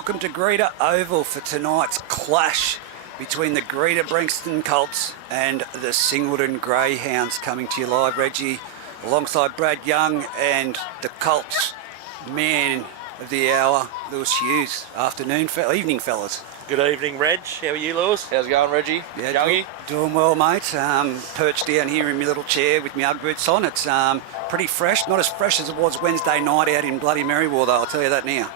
welcome to Greta Oval for tonight's clash between the Greta Branxton Colts and the Singleton Greyhounds. Coming to you live, Reggie, alongside Brad Young and the Colts man of the hour, Lewis Hughes. Evening, fellas. Good evening, Reg. How are you, Lewis? How's it going, Reggie? Yeah, Youngie? Doing well, mate. Perched down here in my little chair with my Ugg boots on. It's pretty fresh. Not as fresh as it was Wednesday night out in bloody Merriwell, though, I'll tell you that now.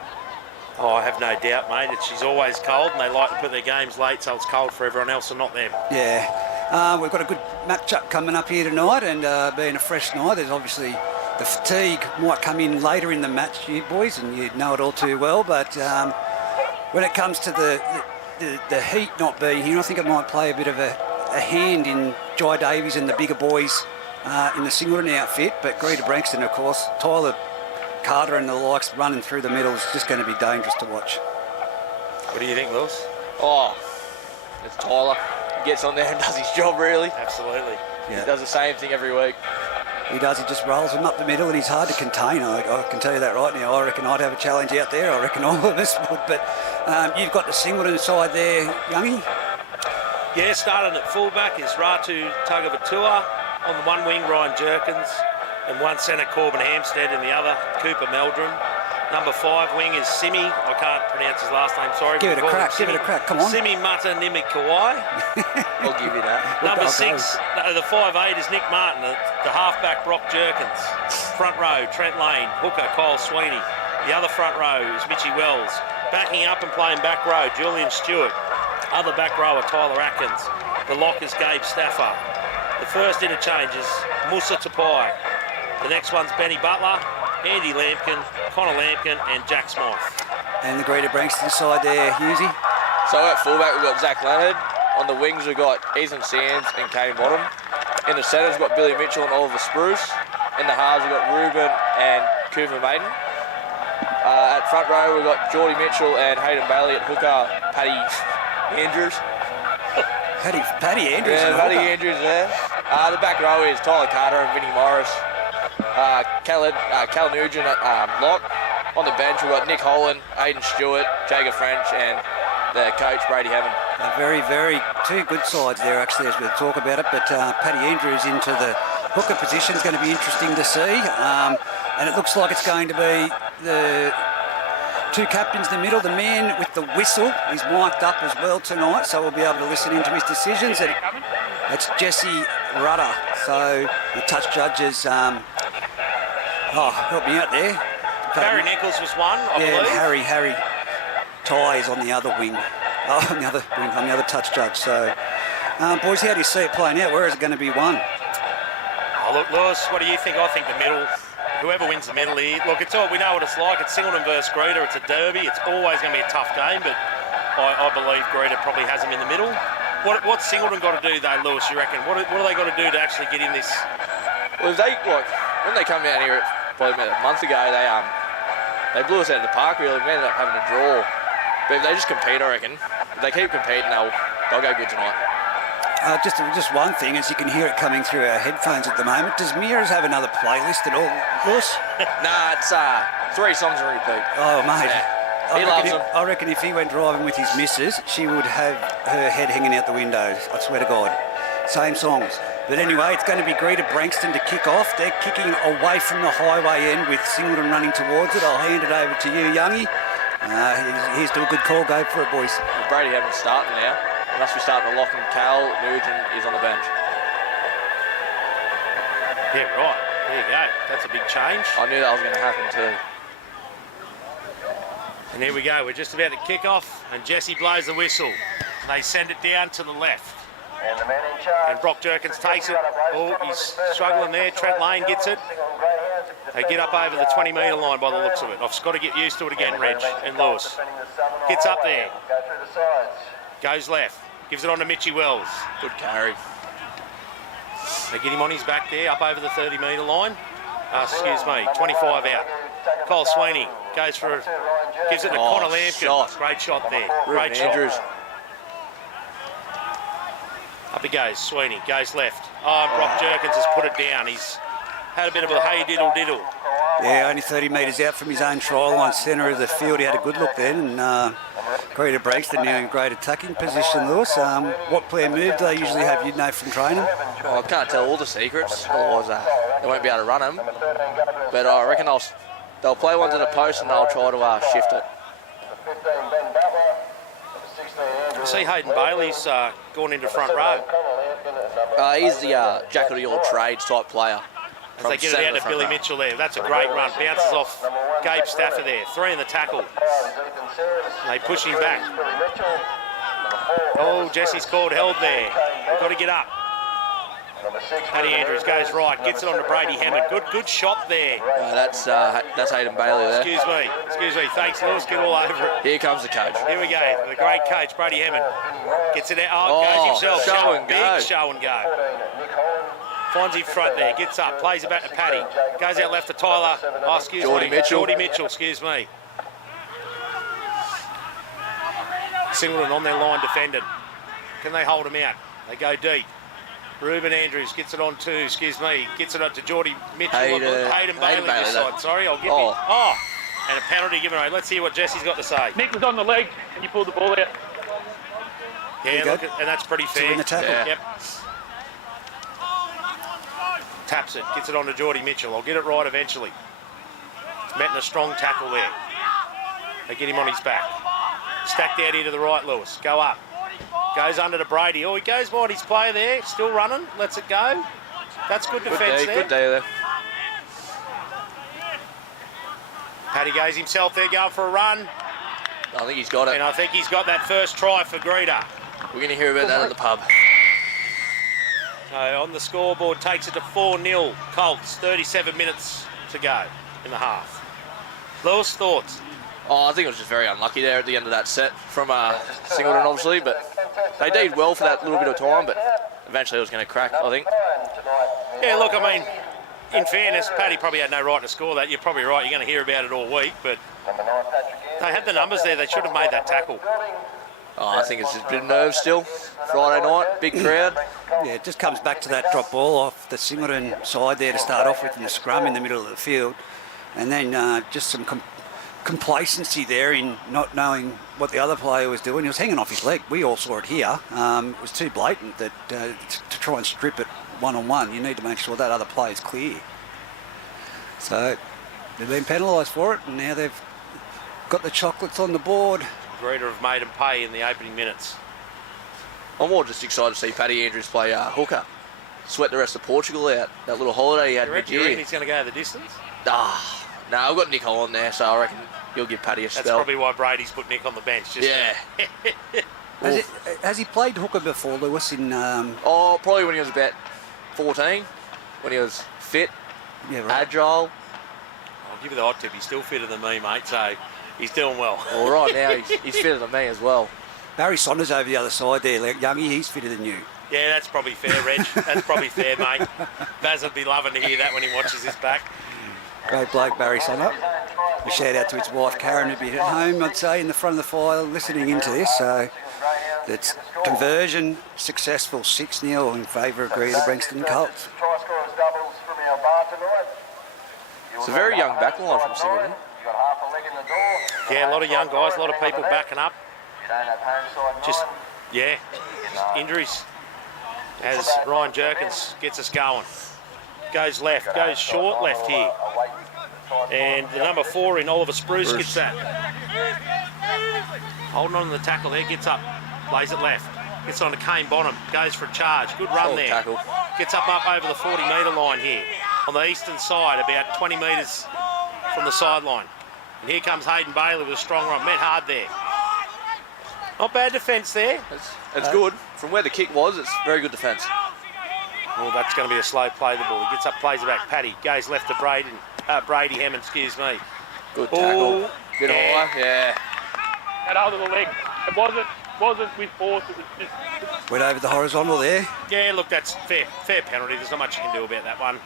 Oh, I have no doubt, mate. She's always cold, and they like to put their games late, so it's cold for everyone else and not them. Yeah. We've got a good match-up coming up here tonight, and being a fresh night, there's obviously the fatigue might come in later in the match, you boys, and you know it all too well, but when it comes to the heat not being here, I think it might play a bit of a hand in Jai Davies and the bigger boys in the Singleton outfit, but Greta Branxton, of course, Tyler Carter and the likes running through the middle is just going to be dangerous to watch. What do you think, Lewis? Oh, it's Tyler. He gets on there and does his job, really. Absolutely. Yeah. He does the same thing every week. He does. He just rolls them up the middle, and he's hard to contain. I can tell you that right now. I reckon I'd have a challenge out there. I reckon all of us would. But you've got the Singleton side there, Youngie. Yeah, starting at fullback is Ratu Tugavatua. On the one wing, Ryan Jerkins. And one centre, Corbin Hampstead, and the other, Cooper Meldrum. Number 5 wing is Simi. I can't pronounce his last name, sorry. Give it a crack, come on. Simi Mata Nimikawai. I'll give you that. Number 6, the 5'8" is Nick Martin, the halfback, Brock Jerkins. Front row, Trent Lane. Hooker, Kyle Sweeney. The other front row is Mitchie Wells. Backing up and playing back row, Julian Stewart. Other back rower, Tyler Atkins. The lock is Gabe Stafford. The first interchange is Musa Tapai. The next one's Benny Butler, Andy Lampkin, Connor Lampkin, and Jack Smythe. And the Greta Branxton side there, Hughesy. So at fullback, we've got Zach Leonard. On the wings, we've got Ethan Sands and Kane Bottom. In the centres, we've got Billy Mitchell and Oliver Spruce. In the halves, we've got Ruben and Cooper Maiden. At front row, we've got Geordie Mitchell and Hayden Bailey. At hooker, Paddy Andrews. Paddy Andrews. Yeah, Paddy Andrews there. The back row is Tyler Carter and Vinnie Morris. Cal Nugent at lock. On the bench, we've got Nick Holland, Aidan Stewart, Jager French, and the coach, Brady Heaven. Very, two good sides there, actually, as we'll talk about it. But Paddy Andrews into the hooker position is going to be interesting to see. And it looks like it's going to be the two captains in the middle. The man with the whistle is mic'd up as well tonight, so we'll be able to listen into his decisions. And it's Jesse Rudder. So the touch judges, help me out there. Barry Nichols was one, I believe. And Harry Ty is on the other wing. On the other touch judge. So, boys, how do you see it playing out? Where is it going to be won? Oh, look, Lewis, what do you think? I think the middle. Whoever wins the middle here, look, we know what it's like. It's Singleton versus Greta. It's a derby. It's always going to be a tough game, but I believe Greta probably has them in the middle. What's Singleton got to do, though, Lewis, you reckon? What are they got to do to actually get in this? Well, when they come down here probably about a month ago, they blew us out of the park, really. We ended up having a draw. But if they just compete, I reckon, if they keep competing, they'll go good tonight. Just one thing, as you can hear it coming through our headphones at the moment, does Mears have another playlist at all, Lewis? Nah, it's 3 songs on repeat. Oh, mate. Yeah. He loves them. I reckon if he went driving with his missus, she would have her head hanging out the window. I swear to God. Same songs. But anyway, it's going to be Greta Branxton to kick off. They're kicking away from the highway end with Singleton running towards it. I'll hand it over to you, Youngie. Here's to a good call. Go for it, boys. Well, Brady haven't started now. Unless we start the lock and Cal Nugent is on the bench. Yeah, right. There you go. That's a big change. I knew that was going to happen too. And here we go. We're just about to kick off, and Jesse blows the whistle. They send it down to the left. And the man in charge. And Brock Jerkins takes it. Oh, he's struggling there. Trent Lane gets it. They get up over the 20-metre line by the looks of it. I've got to get used to it again, Reg and Lewis. Gets up there. Goes left. Gives it on to Mitchie Wells. Good carry. They get him on his back there, up over the 30-metre line. 25 out. Kyle Sweeney goes for it. Gives it to Connor Lampkin. Shot. Great shot there. Ruben Great shot. Andrews. Up he goes. Sweeney goes left. Oh, Brock Jerkins has put it down. He's had a bit of a hey diddle. Yeah, only 30 metres out from his own try line, centre of the field. He had a good look then, and Greta Branxton now in great attacking position, Lewis. What player move do they usually have, you'd know from training? Well, I can't tell all the secrets, otherwise they won't be able to run them. But I reckon they'll play one to the post and they'll try to shift it. I see Hayden Bailey's gone into front row. He's the jack of all trades type player. As they get it out to Billy Mitchell there. That's a great run. Bounces off Gabe Stafford there. 3 in the tackle. And they push him back. Oh, Jesse's called held there. Got to get up. Paddy Andrews goes right. Gets it on to Brady Hammond. Good shot there. That's Hayden Bailey there. Excuse me. Thanks, Lewis. Get all over it. Here comes the coach. Here we go. The great coach, Brady Hammond. Gets it out. Goes himself. Show and go. Big show and go. Finds him front there, gets up, plays it back to Paddy. Goes out left to Tyler. Geordie Mitchell. Geordie Mitchell, excuse me. Singleton on their line defending. Can they hold him out? They go deep. Ruben Andrews gets it on to, gets it up to Geordie Mitchell. Hayden Bailey this side. Sorry, I'll give you. And a penalty given away. Let's hear what Jesse's got to say. Nick was on the leg and you pulled the ball out. Yeah, look, and that's pretty fair. In the tackle. Yeah. Yep. Taps it, gets it on to Geordie Mitchell. I'll get it right eventually. Met in a strong tackle there. They get him on his back. Stacked out here to the right, Lewis. Go up. Goes under to Brady. Oh, he goes behind his player there. Still running. Lets it go. That's good defence there. Good day there. Paddy goes himself there going for a run. I think he's got it. And I think he's got that first try for Greta. We're going to hear about that at the pub. So on the scoreboard, takes it to 4-0 Colts. 37 minutes to go in the half. Lewis, thoughts? I think it was just very unlucky there at the end of that set from Singleton, obviously, but they did well for that little bit of time, but eventually it was going to crack, I think. Yeah, look, I mean, in fairness, Paddy probably had no right to score that. You're probably right, you're going to hear about it all week, but they had the numbers there. They should have made that tackle. I think it's just a bit of nerves still. Friday night, big crowd. Yeah, it just comes back to that drop ball off the Singleton side there to start off with in the scrum in the middle of the field. And then just some complacency there in not knowing what the other player was doing. He was hanging off his leg. We all saw it here. It was too blatant that to try and strip it one-on-one, you need to make sure that other play is clear. So they've been penalised for it, and now they've got the chocolates on the board. Greta have made him pay in the opening minutes. I'm more just excited to see Paddy Andrews play hooker. Sweat the rest of Portugal out. That little holiday he had You mid-year. reckon he's going to go the distance? No, I've got Nick on there, so I reckon he'll give Paddy a spell. That's probably why Brady's put Nick on the bench. Just Has he played hooker before, Lewis? Probably when he was about 14, when he was fit, agile. I'll give you the hot tip. He's still fitter than me, mate, so he's doing well. Well, right now he's fitter than me as well. Barry Saunders over the other side there, Youngie, he's fitter than you. Yeah, that's probably fair, Reg. That's probably fair, mate. Baz would be loving to hear that when he watches this back. Great bloke, Barry Saunders. A shout out to his wife, Karen, who'd be at home, I'd say, in the front of the fire listening into this. So it's conversion successful, 6-0 in favour of Greta Branxton Colts. It's a very young backline from Singleton. Yeah, a lot of young guys, a lot of people backing up. Just injuries as Ryan Jerkins gets us going. Goes left, goes short left here. And the number 4 in Oliver Spruce gets that. Holding on to the tackle there, gets up, plays it left. Gets on to Kane Bonham, goes for a charge. Good run there. Tackle. Gets up over the 40-metre line here. On the eastern side, about 20 metres from the sideline. And here comes Hayden Bailey with a strong run. Met hard there. Not bad defence there. It's good. From where the kick was, it's very good defence. Well, that's going to be a slow play, the ball. He gets up, plays it back. Paddy goes left to Brady Hammond, excuse me. Good tackle. Bit high, yeah. Had hold of the leg. It wasn't with force, it was just... Went over the horizontal there. Yeah, look, that's fair penalty. There's not much you can do about that one.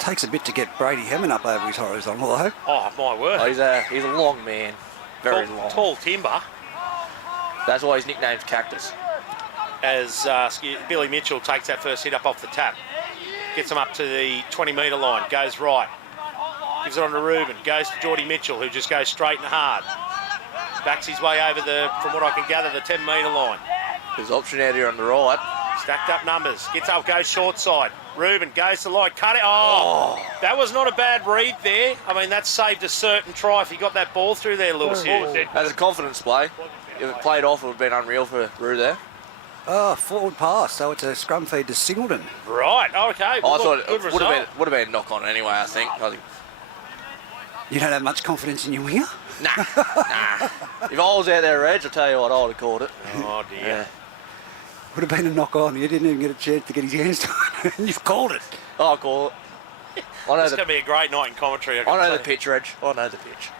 Takes a bit to get Brady Hammond up over his horizontal, though. Oh, my word. He's a long man. Very long. Tall timber. That's why his nickname's Cactus. As Billy Mitchell takes that first hit up off the tap. Gets him up to the 20-metre line. Goes right. Gives it on to Reuben. Goes to Geordie Mitchell, who just goes straight and hard. Backs his way over from what I can gather, the 10-metre line. There's option out here on the right. Stacked up numbers. Gets up, goes short side. Reuben goes to light. Cut it. Oh, that was not a bad read there. I mean, that saved a certain try if he got that ball through there, Lewis. That's a confidence play. If it played off, it would have been unreal for Rue there. Oh, forward pass. So it's a scrum feed to Singleton. Right. Okay. Well, I thought good it result. would have been a knock on anyway, I think. You don't have much confidence in your winger? Nah. If I was out there, Reg, I'll tell you what, I would have called it. Oh, dear. Yeah. Would have been a knock on. You didn't even get a chance to get his hands to it. You've called it. I'll call it. I know It's going to be a great night in commentary. I know the pitch, Reg. I know the pitch.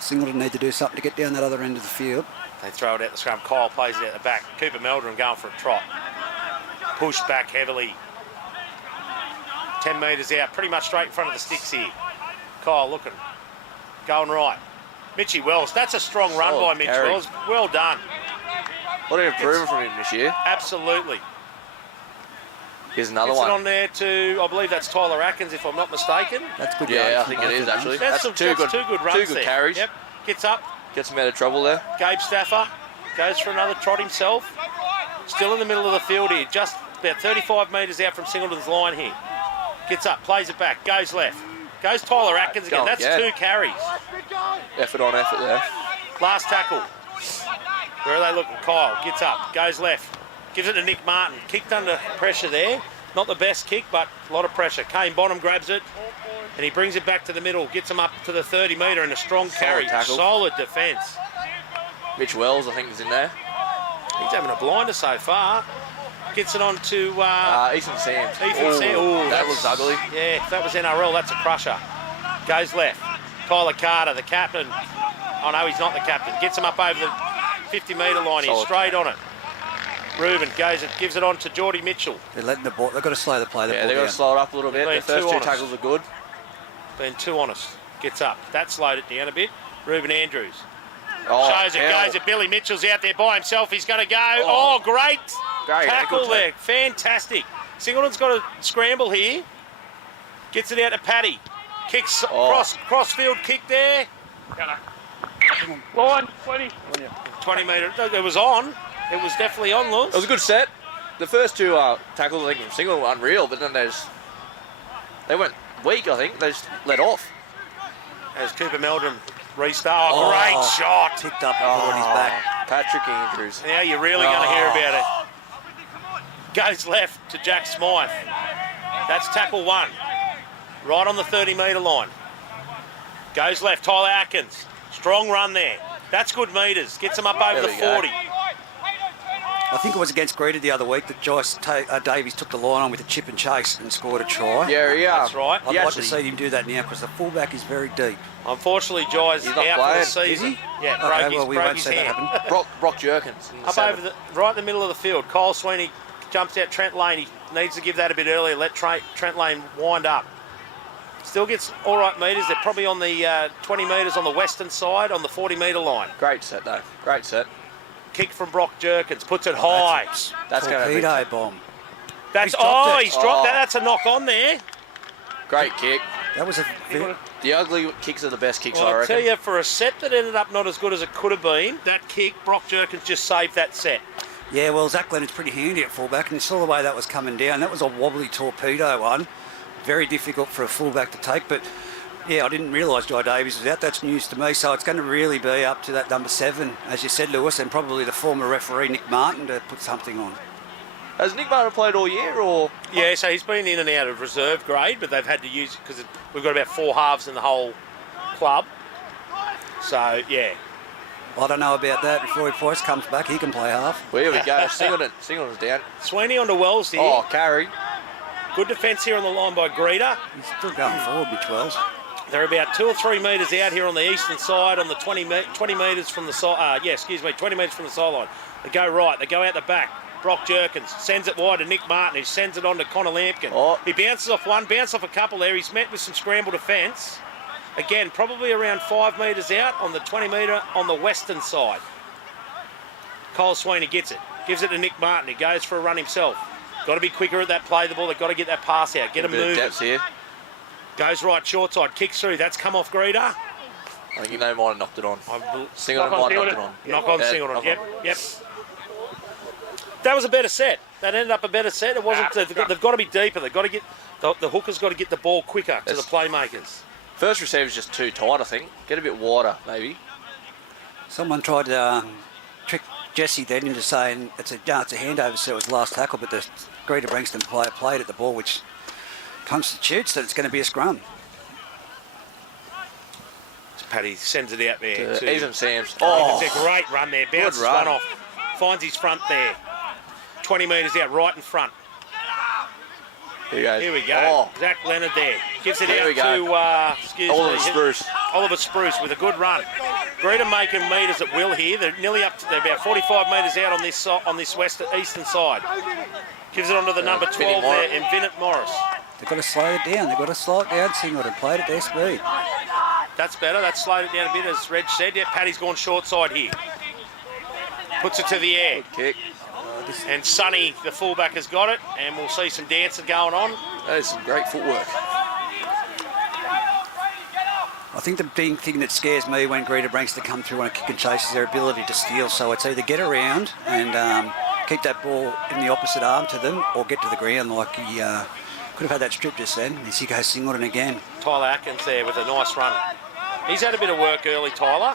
Singleton need to do something to get down that other end of the field. They throw it out the scrum. Kyle plays it out the back. Cooper Meldrum going for a trot. Pushed back heavily. 10 metres out, pretty much straight in front of the sticks here. Kyle looking. Going right. Mitchie Wells. That's a strong run by Mitch carry. Wells. Well done. What an improvement from him this year. Absolutely. Here's another Gets one. it on there to, I believe that's Tyler Atkins, if I'm not mistaken. That's good. Yeah, I yards think from it both is of them. actually. That's two good runs Two good there. carries. Yep. Gets up. Gets him out of trouble there. Gabe Staffer goes for another trot himself. Still in the middle of the field here, just about 35 metres out from Singleton's line here. Gets up, plays it back, goes left. Goes Tyler Atkins again. That's two carries. Effort on effort there. Last tackle. Where are they looking? Kyle gets up, goes left. Gives it to Nick Martin. Kicked under pressure there. Not the best kick, but a lot of pressure. Kane Bonham grabs it, and he brings it back to the middle. Gets him up to the 30-metre and a strong carry. Tackle. Solid defence. Mitch Wells, I think, is in there. He's having a blinder so far. Gets it on to Ethan Sands. Ethan Sands. Ooh, That was ugly. Yeah, if that was NRL, that's a crusher. Goes left. Tyler Carter, the captain. Oh, no, he's not the captain. Gets him up over the 50-metre line. He's straight on it. Reuben goes and gives it on to Geordie Mitchell. They're letting the ball. They've got to slow the play. Yeah, they've got to slow it up a little bit. The first two tackles are good. Been too honest. Gets up. That slowed it down a bit. Reuben Andrews. Oh, Shows it, goes it. Billy Mitchell's out there by himself. He's going to go. Oh, great tackle there. Fantastic. Singleton's got a scramble here. Gets it out to Paddy. Kicks crossfield kick there. Line 20. 20 metre. It was on. It was definitely on, Lewis. It was a good set. The first two tackles, I think, from Singleton were unreal, but then they went weak, I think. They just let off. As Cooper Meldrum restart. Oh, great shot. Ticked up and put on his back. Patrick Andrews. Now you're really going to hear about it. Goes left to Jack Smythe. That's tackle one. Right on the 30-metre line. Goes left, Tyler Atkins. Strong run there. That's good metres. Gets him up over the 40. I think it was against Greta the other week that Joyce Davies took the line on with a chip and chase and scored a try. Yeah. That's right. I'd like to see him do that now because the fullback is very deep. Unfortunately, Jai's out for the season. Yeah, broke his hand. Brock Jerkins. Up over right in the middle of the field. Kyle Sweeney jumps out Trent Lane. He needs to give that a bit earlier. Let Trent Lane wind up. Still gets all right metres. They're probably on the 20 metres on the western side, on the 40-metre line. Great set, though. Great set. Kick from Brock Jerkins. Puts it high. That's going to be torpedo bomb. He's dropped that. That's a knock on there. Great kick. That was The ugly kicks are the best kicks, I I'll reckon. tell you, for a set that ended up not as good as it could have been, that kick, Brock Jerkins just saved that set. Yeah, well, Zach Leonard's pretty handy at fullback, and you saw the way that was coming down. That was a wobbly torpedo one. Very difficult for a fullback to take, but yeah, I didn't realise Jai Davies was out. That's news to me, so it's going to really be up to that number 7, as you said, Lewis, and probably the former referee, Nick Martin, to put something on. Has Nick Martin played all year, or...? Yeah, so he's been in and out of reserve grade, but they've had to use it because we've got about 4 halves in the whole club. So, yeah. I don't know about that. Before he Price comes back, he can play half. Well, here we go. Singleton's down. Sweeney onto Wells here. Oh, carry. Good defence here on the line by Greta. He's still going forward, Mitch Wells. They're about 2 or 3 metres out here on the eastern side, on the 20 metres from the side. 20 metres from the sideline. They go right. They go out the back. Brock Jerkins sends it wide to Nick Martin, who sends it on to Connor Lampkin. Oh. He bounces off one, bounces off a couple there. He's met with some scramble defence. Again, probably around 5 metres out on the 20-metre on the western side. Kyle Sweeney gets it. Gives it to Nick Martin. He goes for a run himself. Got to be quicker at that play the ball. They've got to get that pass out. Get him moving. Depth here. Goes right short side, kicks through. That's come off Greta. I think they might have knocked it on. Singleton Knock on might have knocked it on. Knock on Yeah, Singleton. knock Yep, on. yep. That was a better set. That ended up a better set. It wasn't. They've got to be deeper. They've got to get the hooker's got to get the ball quicker to the playmakers. First receiver's just too tight, I think. Get a bit wider, maybe. Someone tried to trick Jesse then into saying it's a handover, so it was last tackle, but the Greta Branxton player played at the ball, which constitutes that it's going to be a scrum. Paddy sends it out there to Ethan Sams. Oh, it's a great run there. Bounces run. one off. Finds his front there. 20 metres out, right in front. Here Here we go. Zach Leonard there. Gives it out to Oliver Spruce with a good run. Greta making metres at will here. They're nearly up to about 45 metres out on this eastern side. Gives it onto the number 12 there, and Vinnett Morris. They've got to slow it down. They've got to slow it down, Singleton. Played at their speed. That's better. That's slowed it down a bit, as Reg said. Yeah, Paddy's gone short side here. Puts it to the air. Good kick. And Sonny, the fullback, has got it, and we'll see some dancing going on. That is some great footwork. I think the big thing that scares me when Greta Branxton come through on a kick and chase is their ability to steal. So it's either get around and keep that ball in the opposite arm to them, or get to the ground like he could have had that strip just then. As he goes Singleton again. Tyler Atkins there with a nice run. He's had a bit of work early, Tyler.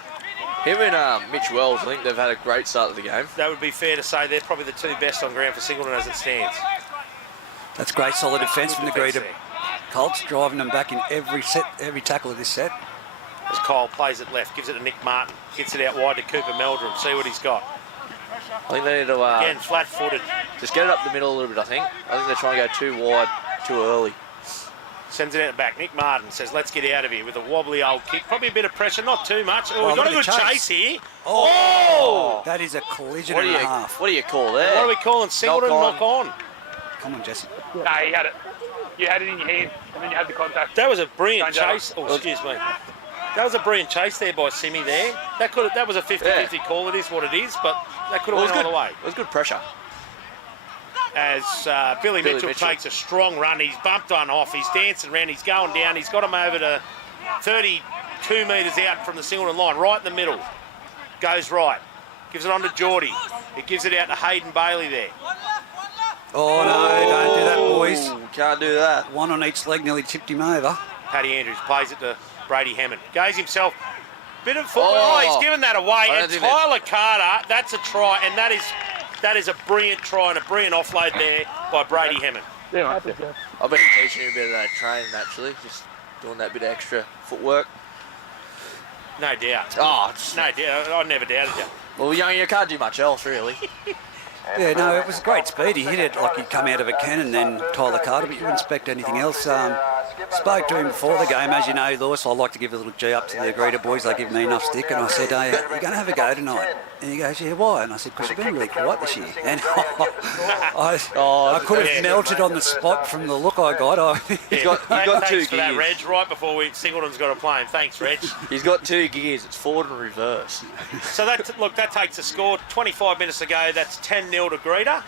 Him and Mitch Wells, I think they've had a great start to the game. That would be fair to say they're probably the two best on ground for Singleton as it stands. That's great solid defence from the defence Greta there. Colts, driving them back in every tackle of this set. As Kyle plays it left, gives it to Nick Martin. Gets it out wide to Cooper Meldrum. See what he's got. I think they need to Again, flat-footed. just get it up the middle a little bit, I think. I think they're trying to go too wide, too early. Sends it out the back. Nick Martin says, let's get out of here with a wobbly old kick. Probably a bit of pressure, not too much. Oh, we've got a good chase here. Oh! That is a collision and a half. What do you call that? What are we calling? Singleton knock on. Come on, Jesse. No, he had it. You had it in your hand, and then you had the contact. That was a brilliant Change chase. Oh, excuse me. That was a brilliant chase there by Simi there. That was a 50-50 call. It is what it is, but that could have went all the way. It was good pressure. As Billy Mitchell takes a strong run. He's bumped one off. He's dancing around. He's going down. He's got him over to 32 metres out from the Singleton line, right in the middle. Goes right. Gives it on to Geordie. It gives it out to Hayden Bailey there. Oh, no, don't do that, boys. Ooh, can't do that. One on each leg nearly tipped him over. Paddy Andrews plays it to Brady Hammond. Goes himself. Bit of football. Oh, he's given that away. And Tyler Carter, that's a try. And that is a brilliant try and a brilliant offload there by Brady Hammond. Yeah, I've been teaching you a bit of that training, actually. Just doing that bit of extra footwork. No doubt. No doubt. I never doubted you. Well, you can't do much else, really. Yeah, no, it was great speed. He hit it like he'd come out of a cannon, then Tyler Carter, but you wouldn't expect anything else. Spoke to him before the game, as you know, Lewis. I like to give a little G up to the Greta boys. They give me enough stick, and I said, "Hey, you're going to have a go tonight." And he goes, "Yeah, why?" And I said, "Because you've been really quiet this year." And I could have melted on the spot from the look I got. He's got two gears. For that, Reg. Right before Singleton's got to play him. Thanks, Reg. He's got two gears. It's forward and reverse. So that takes the score. 25 minutes ago, that's 10-0 to Greta.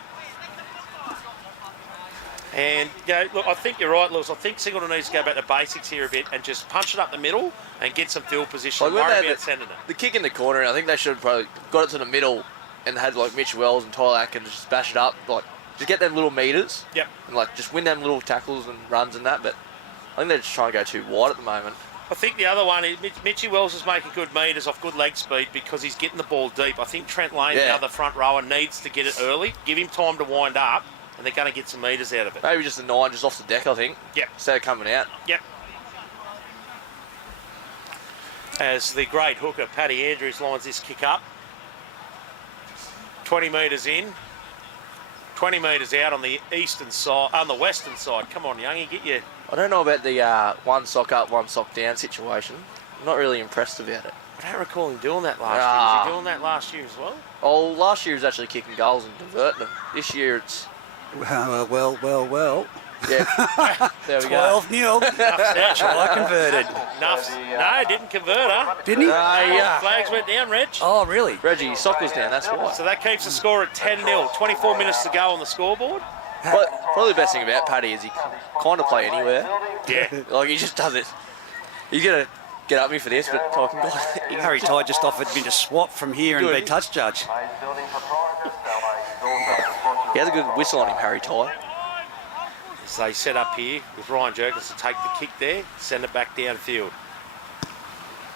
And, look, I think you're right, Lewis. I think Singleton needs to go back to basics here a bit and just punch it up the middle and get some field position. Worry about sending it. The kick in the corner, I think they should have probably got it to the middle and had, like, Mitch Wells and Tyler Atkins just bash it up. Like, just get them little metres. Yep. And, like, just win them little tackles and runs and that. But I think they're just trying to go too wide at the moment. I think the other one is Mitchy Wells is making good metres off good leg speed because he's getting the ball deep. I think Trent Lane, the other front rower, needs to get it early, give him time to wind up, and they're going to get some metres out of it. Maybe just a 9 just off the deck, I think. Yep. Instead of coming out. Yep. As the great hooker, Paddy Andrews, lines this kick up. 20 metres in. 20 metres out on the eastern side, on the western side. Come on, Youngie, get your... I don't know about the one sock up, one sock down situation. I'm not really impressed about it. I don't recall him doing that last year. Was he doing that last year as well? Oh, last year he was actually kicking goals and converting them. This year it's... Well. Yeah. There we go. 12-0. Try converted. No, didn't convert her. Didn't he? Flags went down, Reg. Oh, really? Reggie, his sock was down, that's why. So that keeps the score at 10-0. 24 minutes to go on the scoreboard. But probably the best thing about Paddy is he can kind of play anywhere. Yeah. Like, he just does it. He's going to get up me for this, but talking God. Harry Ty just offered me to swap from here and Good. be touch judge. He has a good whistle on him, Harry Ty. As they set up here with Ryan Jerkins to take the kick there, send it back downfield.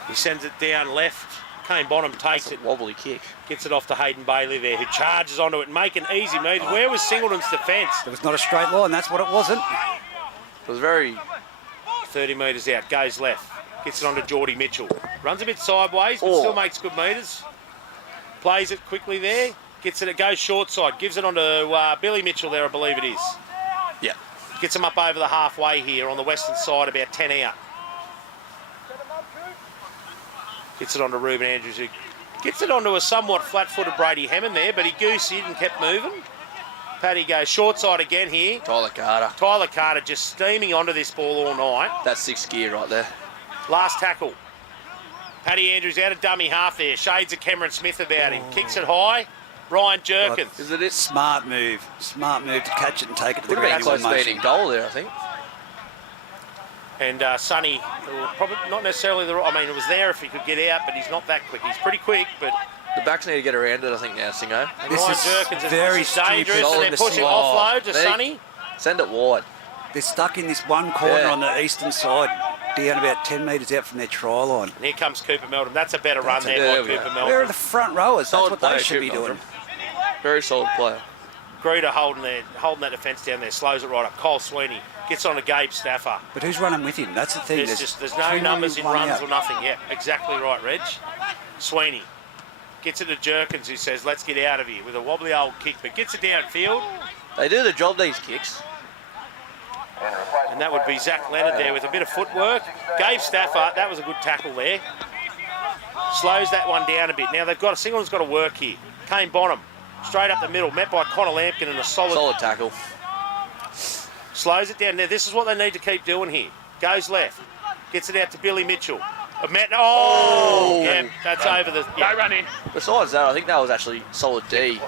He sends it down left. Kane Bonham takes That's a it, wobbly kick. gets it off to Hayden Bailey there, who charges onto it and making easy moves. Where was Singleton's defence? It was not a straight line, that's what it wasn't. It was very... 30 metres out, goes left, gets it onto Geordie Mitchell. Runs a bit sideways, but still makes good metres. Plays it quickly there, gets it goes short side, gives it onto Billy Mitchell there, I believe it is. Yeah. Gets him up over the halfway here on the western side, about 10 out. Gets it onto Ruben Andrews, who gets it onto a somewhat flat-footed Brady Hammond there, but he goosed and kept moving. Paddy goes short side again here. Tyler Carter. Tyler Carter just steaming onto this ball all night. That's 6th gear right there. Last tackle. Paddy Andrews out of dummy half there. Shades of Cameron Smith about him. Kicks it high. Ryan Jerkins. Is it? Smart move to catch it and take it to the Would have been ground close in to one being motion. in goal there, I think. And Sonny, probably not necessarily the... I mean, it was there if he could get out, but he's not that quick. He's pretty quick, but... The backs need to get around it, I think, now, Singo. And This Ryan is Jerkins very is dangerous, stupid. and they're pushing offload to There- Sonny. Send it wide. They're stuck in this one corner Yeah. on the eastern side, down about 10 metres out from their try line. And here comes Cooper Meldon. That's a better run a- there there by we Cooper go. Meldon. Where are the front rowers? That's Solid what they player, should be Cooper doing. Very solid player. Greta holding that defence down there, slows it right up. Cole Sweeney gets on to Gabe Stafford. But who's running with him? That's the thing. There's no three numbers in one runs out. or nothing. Yeah, exactly right, Reg. Sweeney gets it to Jerkins, who says, let's get out of here, with a wobbly old kick, but gets it downfield. They do the job, these kicks. And that would be Zach Leonard there with a bit of footwork. Gabe Stafford, that was a good tackle there. Slows that one down a bit. Now they've got Singleton's got to work here. Kane Bonham, straight up the middle, met by Connor Lampkin and a Solid tackle. slows it down. Now this is what they need to keep doing here. Goes left, gets it out to Billy Mitchell. Yeah, that's over the. Yeah. Go run in. Besides that, I think that was actually solid D.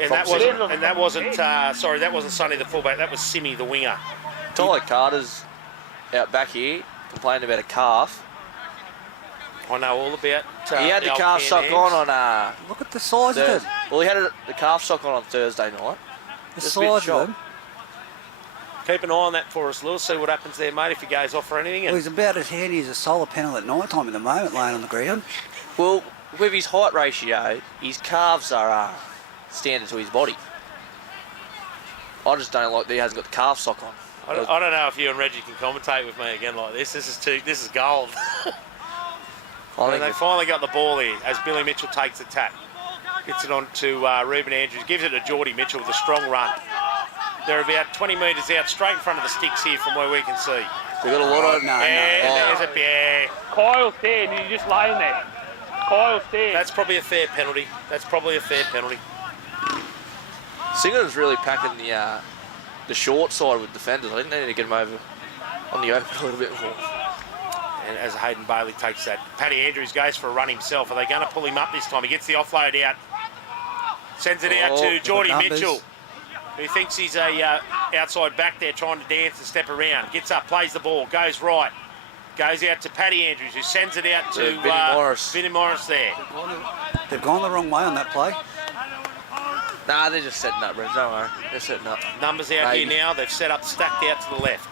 And that wasn't. Sorry, that wasn't Sonny the fullback. That was Simmy the winger. Tyler Carter's out back here, complaining about a calf. I know all about. He had the old calf hand sock hands. on Look at the size of it. well, he had the calf sock on Thursday night. The Just a bit size shocked. of them. Keep an eye on that for us, Lewis. See what happens there, mate. If he goes off or anything. Well, And he's about as handy as a solar panel at night time at the moment, laying on the ground. Well, with his height ratio, his calves are standard to his body. I just don't like that he hasn't got the calf sock on. I don't know if you and Reggie can commentate with me again like this. This is gold. I And think they finally got the ball here as Billy Mitchell takes the tap. Gets it on to Ruben Andrews. Gives it to Geordie Mitchell with a strong run. They're about 20 metres out, straight in front of the sticks here from where we can see. they've got a lot of... There's a bear. Kyle's there and you're just laying there. Kyle's there. That's probably a fair penalty. Singleton's really packing the short side with defenders. I think they need to get him over on the open a little bit more. And as Hayden Bailey takes that, Paddy Andrews goes for a run himself. Are they going to pull him up this time? He gets the offload out. Sends it out to Geordie numbers. Mitchell, who thinks he's a outside back there trying to dance and step around. Gets up, plays the ball, goes right. Goes out to Paddy Andrews, who sends it out to Vinnie Morris there. They've gone the wrong way on that play. Nah, they're just setting up, Reg. Don't worry. They're setting up. Numbers out Maybe. here now. They've set up, stacked out to the left.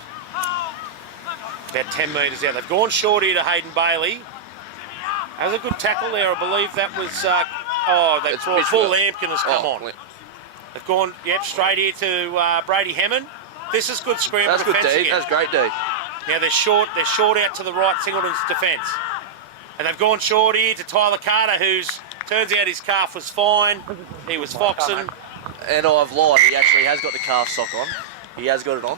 About 10 metres out. They've gone short here to Hayden Bailey. That was a good tackle there. I believe that was... they It's thought Mitchell. full Lampkin has come on. wait. They've gone, straight here to Brady Hammond. This is good scramble That's good defence D. again. That's great D. Now they're short out to the right, Singleton's defence. And they've gone short here to Tyler Carter, who's... Turns out his calf was fine. He was foxing. And I've lied. He actually has got the calf sock on. He has got it on.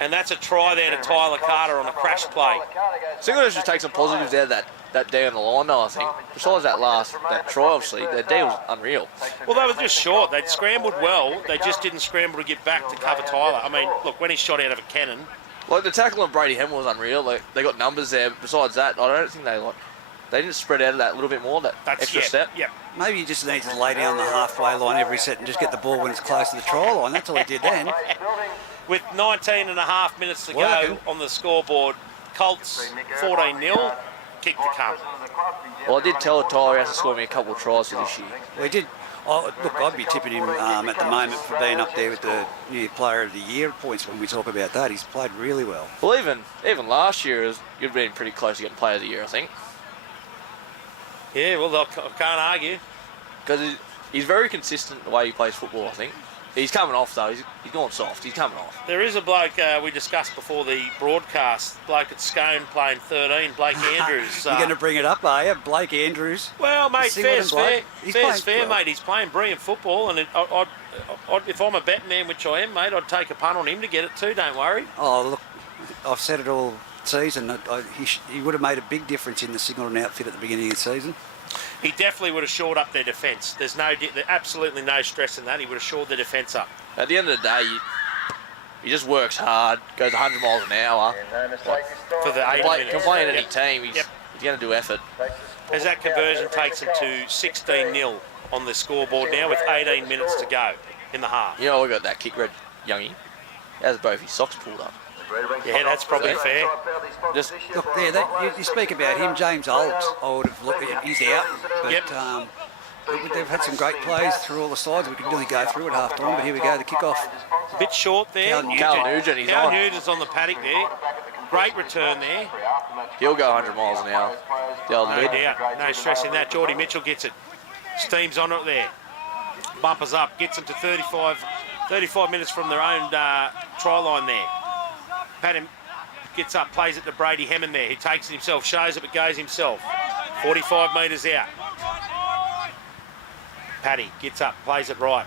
And that's a try there to Tyler Carter on a crash play. Singleton should take some positives out of that D on the line, though, I think. Besides that try, obviously, their D was unreal. Well, they were just short. They'd scrambled well. They just didn't scramble to get back to cover Tyler. I mean, look, when he shot out of a cannon. Like, the tackle on Brady Hammond was unreal. Like, they got numbers there. Besides that, I don't think they They didn't spread out that little bit more, that extra step. Yep. Maybe he just needs to lay down the halfway line every set and just get the ball when it's close to the try line. That's all he did then. With 19 and a half minutes to go on the scoreboard, Colts 14-0, kick to come. Well, I did tell Tyler he has to score me a couple of tries for this year. We did. Oh, look, I'd be tipping him at the moment for being up there with the new Player of the Year points when we talk about that. He's played really well. Well, even last year, you've been pretty close to getting Player of the Year, I think. Yeah, well, I can't argue. Because he's very consistent the way he plays football, I think. He's coming off, though. He's gone soft. He's coming off. There is a bloke we discussed before the broadcast, bloke at Scone playing 13, Blake Andrews. You're going to bring it up, are you? Blake Andrews. Well, mate, fair's fair. Fair's fair, well. mate. He's playing brilliant football, and if I'm a betting man, which I am, mate, I'd take a punt on him to get it too, don't worry. Oh, look, I've said it all season. He would have made a big difference in the Singleton outfit at the beginning of the season. He definitely would have shored up their defence. There's absolutely no stress in that. He would have shored their defence up. At the end of the day, he just works hard, goes 100 miles an hour. For the 80 minutes. Can play in any team. He's going to do effort. As that conversion takes him to 16-0 on the scoreboard now with 18 minutes to go in the half. You know, we got that kick, Red Youngie. He has both his socks pulled up. Yeah, that's probably fair. Just look there. You speak about him, James Olds. I would have looked at. He's out, but they've had some great plays through all the sides. We could nearly go through at half time, but here we go. The kickoff. A bit short there. Cal Nugent, he's on. Nugent's on the paddock there. Great return there. He'll go 100 miles an hour. No doubt. No stress in that. Geordie Mitchell gets it. Steams on it there. Bumpers up. Gets them to 35 minutes from their own try line there. Paddy gets up, plays it to Brady Hemmond there. He takes it himself, shows it, but goes himself. 45 metres out. Paddy gets up, plays it right.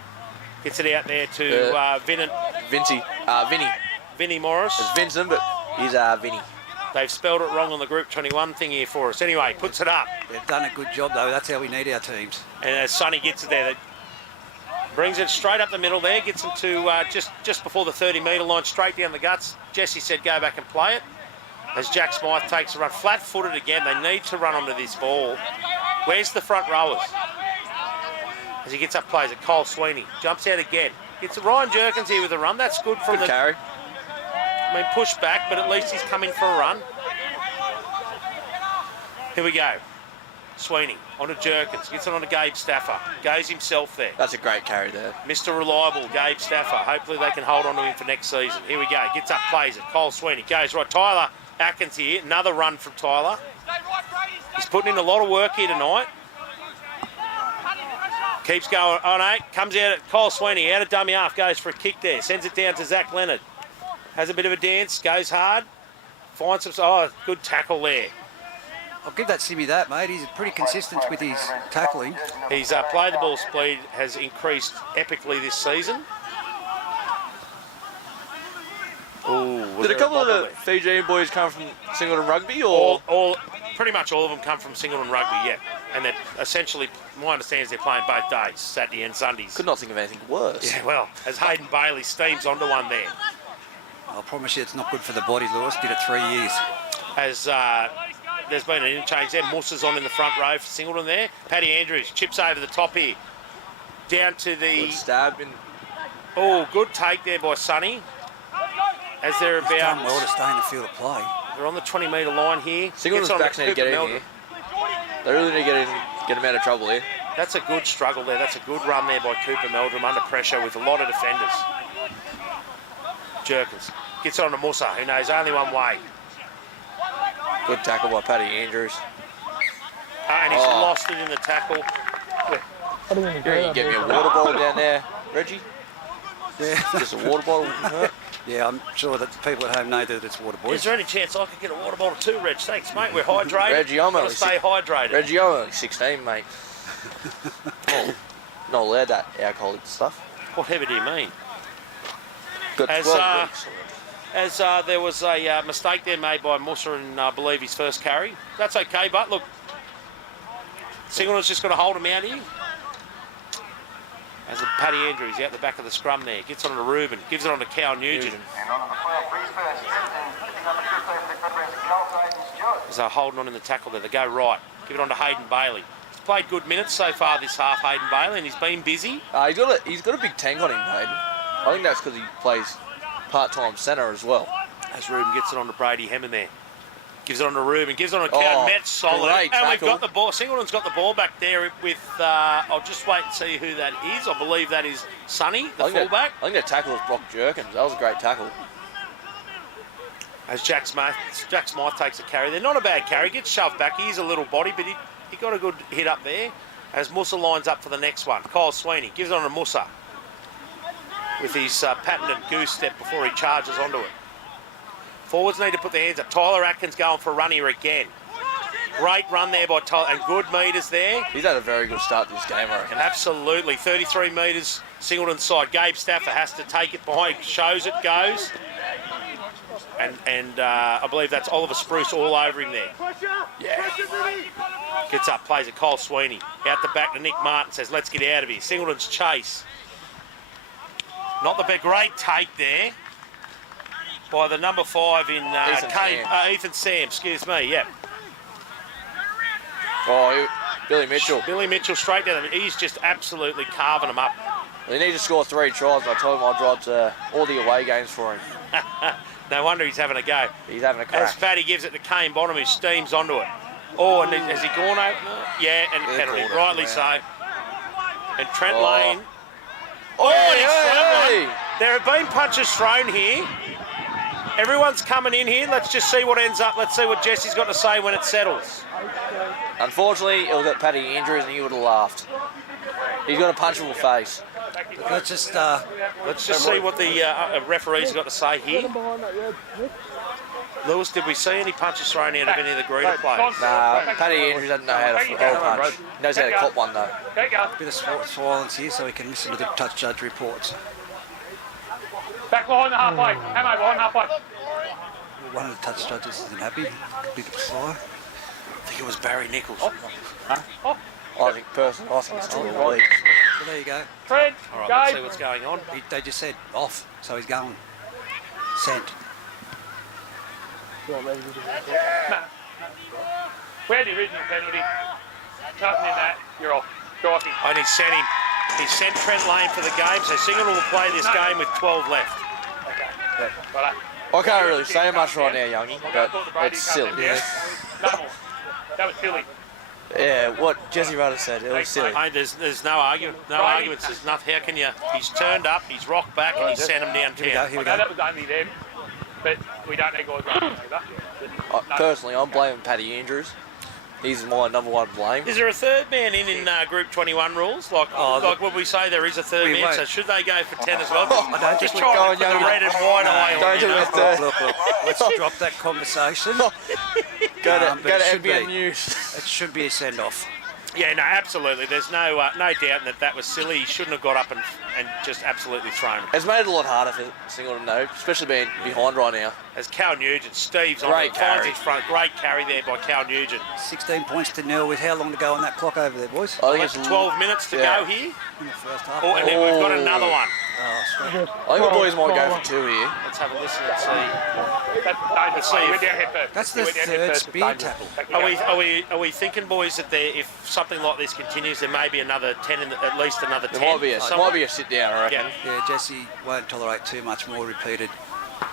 Gets it out there to Vinny Morris. It's Vincent, but he's Vinny. They've spelled it wrong on the Group 21 thing here for us. Anyway, puts it up. They've done a good job, though. That's how we need our teams. And as Sonny gets it there, brings it straight up the middle there, gets them to just before the 30-metre line, straight down the guts. Jesse said go back and play it. As Jack Smythe takes a run, flat-footed again. They need to run onto this ball. Where's the front rowers? As he gets up, plays it. Cole Sweeney jumps out again. Gets Ryan Jerkins here with a run. That's good from good carry. I mean, push back, but at least he's coming for a run. Here we go. Sweeney onto Jerkins, gets it on to Gabe Stafford, goes himself there. That's a great carry there. Mr. Reliable, Gabe Stafford. Hopefully they can hold on to him for next season. Here we go, gets up, plays it. Cole Sweeney goes right. Tyler Atkins here, another run from Tyler. He's putting in a lot of work here tonight. Keeps going on 8, comes out at Cole Sweeney, out of dummy half, goes for a kick there, sends it down to Zach Leonard. Has a bit of a dance, goes hard, finds some, good tackle there. I'll give that Simmy that, mate. He's pretty consistent with his tackling. His play the ball speed has increased epically this season. Did a couple of the Fijian boys come from Singleton Rugby, or pretty much all of them come from Singleton Rugby, yeah. And they're essentially, my understanding is they're playing both days, Saturday and Sundays. Could not think of anything worse. Yeah, well, as Hayden Bailey steams onto one there. I promise you, it's not good for the body, Lewis. Did it 3 years. As there's been an interchange there. Mussa's on in the front row for Singleton there. Paddy Andrews chips over the top here. Down to the... Good stab in. Oh, good take there by Sonny. As they're about... He's done well to stay in the field of play. They're on the 20-metre line here. Singleton's backs need to get in here. They really need to get him out of trouble here. That's a good struggle there. That's a good run there by Cooper Meldrum under pressure with a lot of defenders. Jerkins gets it on to Mussa, who knows only one way. Good tackle by Paddy Andrews. And he's lost it in the tackle. You can get me a water bottle down there, Reggie? Yeah. Just a water bottle wouldn't hurt. Yeah, I'm sure that the people at home know that it's water, boys. Is there any chance I could get a water bottle too, Reg? Thanks, mate. We're hydrated. Reggie, I'm only stay hydrated. Reggie, I'm only 16, mate. Not allowed that alcoholic stuff. Whatever do you mean? Got 12 weeks. As there was a mistake there made by Mussa in, I believe, his first carry. That's okay, but look, Singleton's just got to hold him out here. As Paddy Andrews out the back of the scrum there. Gets on to Reuben, gives it on to Cal Nugent. As they're holding on in the tackle there, they go right. Give it on to Hayden Bailey. He's played good minutes so far this half, Hayden Bailey, and he's been busy. He's got a big tank on him, Hayden. I think that's because he plays part-time centre as well. As Ruben gets it on to Brady Hemming there. Gives it on to Ruben, gives it on to Cowan. Met's solid. And we've got the ball. Singleton's got the ball back there with, I'll just wait and see who that is. I believe that is Sonny, the fullback. I think that tackle was Brock Jerkins. That was a great tackle. As Jack Smythe takes a carry. They're not a bad carry. Gets shoved back. He is a little body, but he got a good hit up there. As Musa lines up for the next one. Kyle Sweeney gives it on to Musa with his patented goose step before he charges onto it. Forwards need to put their hands up. Tyler Atkins going for a run here again. Great run there by Tyler, and good metres there. He's had a very good start to this game, I reckon. Absolutely. 33 metres, Singleton side. Gabe Stafford has to take it behind. Shows it goes. And I believe that's Oliver Spruce all over him there. Yeah. Gets up, plays it. Kyle Sweeney. Out the back to Nick Martin, says, let's get out of here. Singleton's chase. Not the big, great take there by the number 5 in Ethan Sam, excuse me, yeah. Oh, Billy Mitchell. Billy Mitchell straight down. He's just absolutely carving them up. They need to score 3 tries. I told him I'd drive all the away games for him. No wonder he's having a go. He's having a crack. As Fatty gives it to Kane Bottom, who steams onto it. Oh, and has he gone over? Yeah, and penalty, rightly so. And Trent Lane. Hey. There have been punches thrown here. Everyone's coming in here. Let's just see what ends up. Let's see what Jesse's got to say when it settles. Unfortunately, he'll get Paddy Andrews and he would have laughed. He's got a punchable face. Let's just see what the referee's got to say here. Lewis, did we see any punches thrown out of any of the Greta players? Nah, Paddy Andrews doesn't know how to hold a punch. He knows how to cop one though. bit of silence here so we can listen to the touch judge reports. Back behind the halfway. Ammo behind the halfway. One of the touch judges isn't happy. A bit slow. I think it was Barry Nichols. I think it's still a lead. Well, there you go. Fred, All right, let's see what's going on. They just said off, so he's going. Sent. We had the original penalty. Nothing in that. You're off. Striking. And he sent Trent Lane for the game, so Singleton will play this game with 12 left. Okay. Right. I can't really say much right now, Youngie, but it's silly. Yeah. No more. That was silly. Yeah, what Jesse Rudder said, it was silly. Hey, there's no argument. No arguments. There's nothing. How can you? He's turned up, he's rocked back, and he's sent him down 10. Here we go. That was only them, but we don't need guys running either. Personally, I'm blaming Paddy Andrews. He's my number one blame. Is there a third man in Group 21 rules? Like when we say there is a third man, so should they go for 10 as well? I don't Just think we're try going to put the red and white away. Don't do it third. Look. Let's drop that conversation. Go to should NBN be. News. It should be a send-off. Yeah, no, absolutely. There's no doubt that was silly. He shouldn't have got up and just absolutely thrown him. It's made it a lot harder for Singleton though, especially being behind right now. As Cal Nugent, Steve's on Great it, finds carry. his front. Great carry there by Cal Nugent. 16 points to nil with how long to go on that clock over there, boys? I think It's it's 12 minutes to go here. In the first half. Oh, and then we've got another one. Oh, straight. I think the boys might go for 2 here. Let's have a listen and see. Let's see if- we're down here first. That's the third speed tackle. Are we thinking, boys, that if something like this continues, there may be another 10, at least another 10? There might be a sit down, I reckon. Yeah. Yeah, Jesse won't tolerate too much more repeated.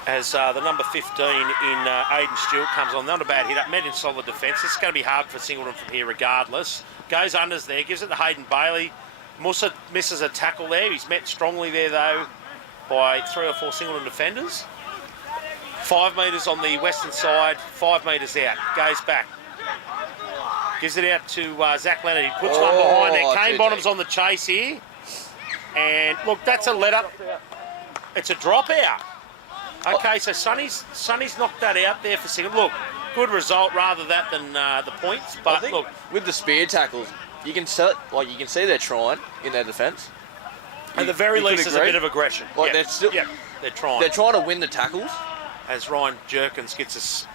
As the number 15 in Aiden Stewart comes on, not a bad hit up, met in solid defence. It's going to be hard for Singleton from here regardless. Goes unders there, gives it to Hayden Bailey. Musa misses a tackle there. He's met strongly there though by 3 or 4 Singleton defenders. 5 metres on the western side, 5 metres out. Goes back. Gives it out to Zach Leonard. He puts one behind there. Kane Bottom's on the chase here. And look, that's a let up. It's a dropout. Okay, so Sonny's knocked that out there for Singleton. Look, good result rather that than the points. But look, with the spear tackles, you can see they're trying in their defence. at the very least, there's a bit of aggression. Like they're trying. They're trying to win the tackles. As Ryan Jerkins gets us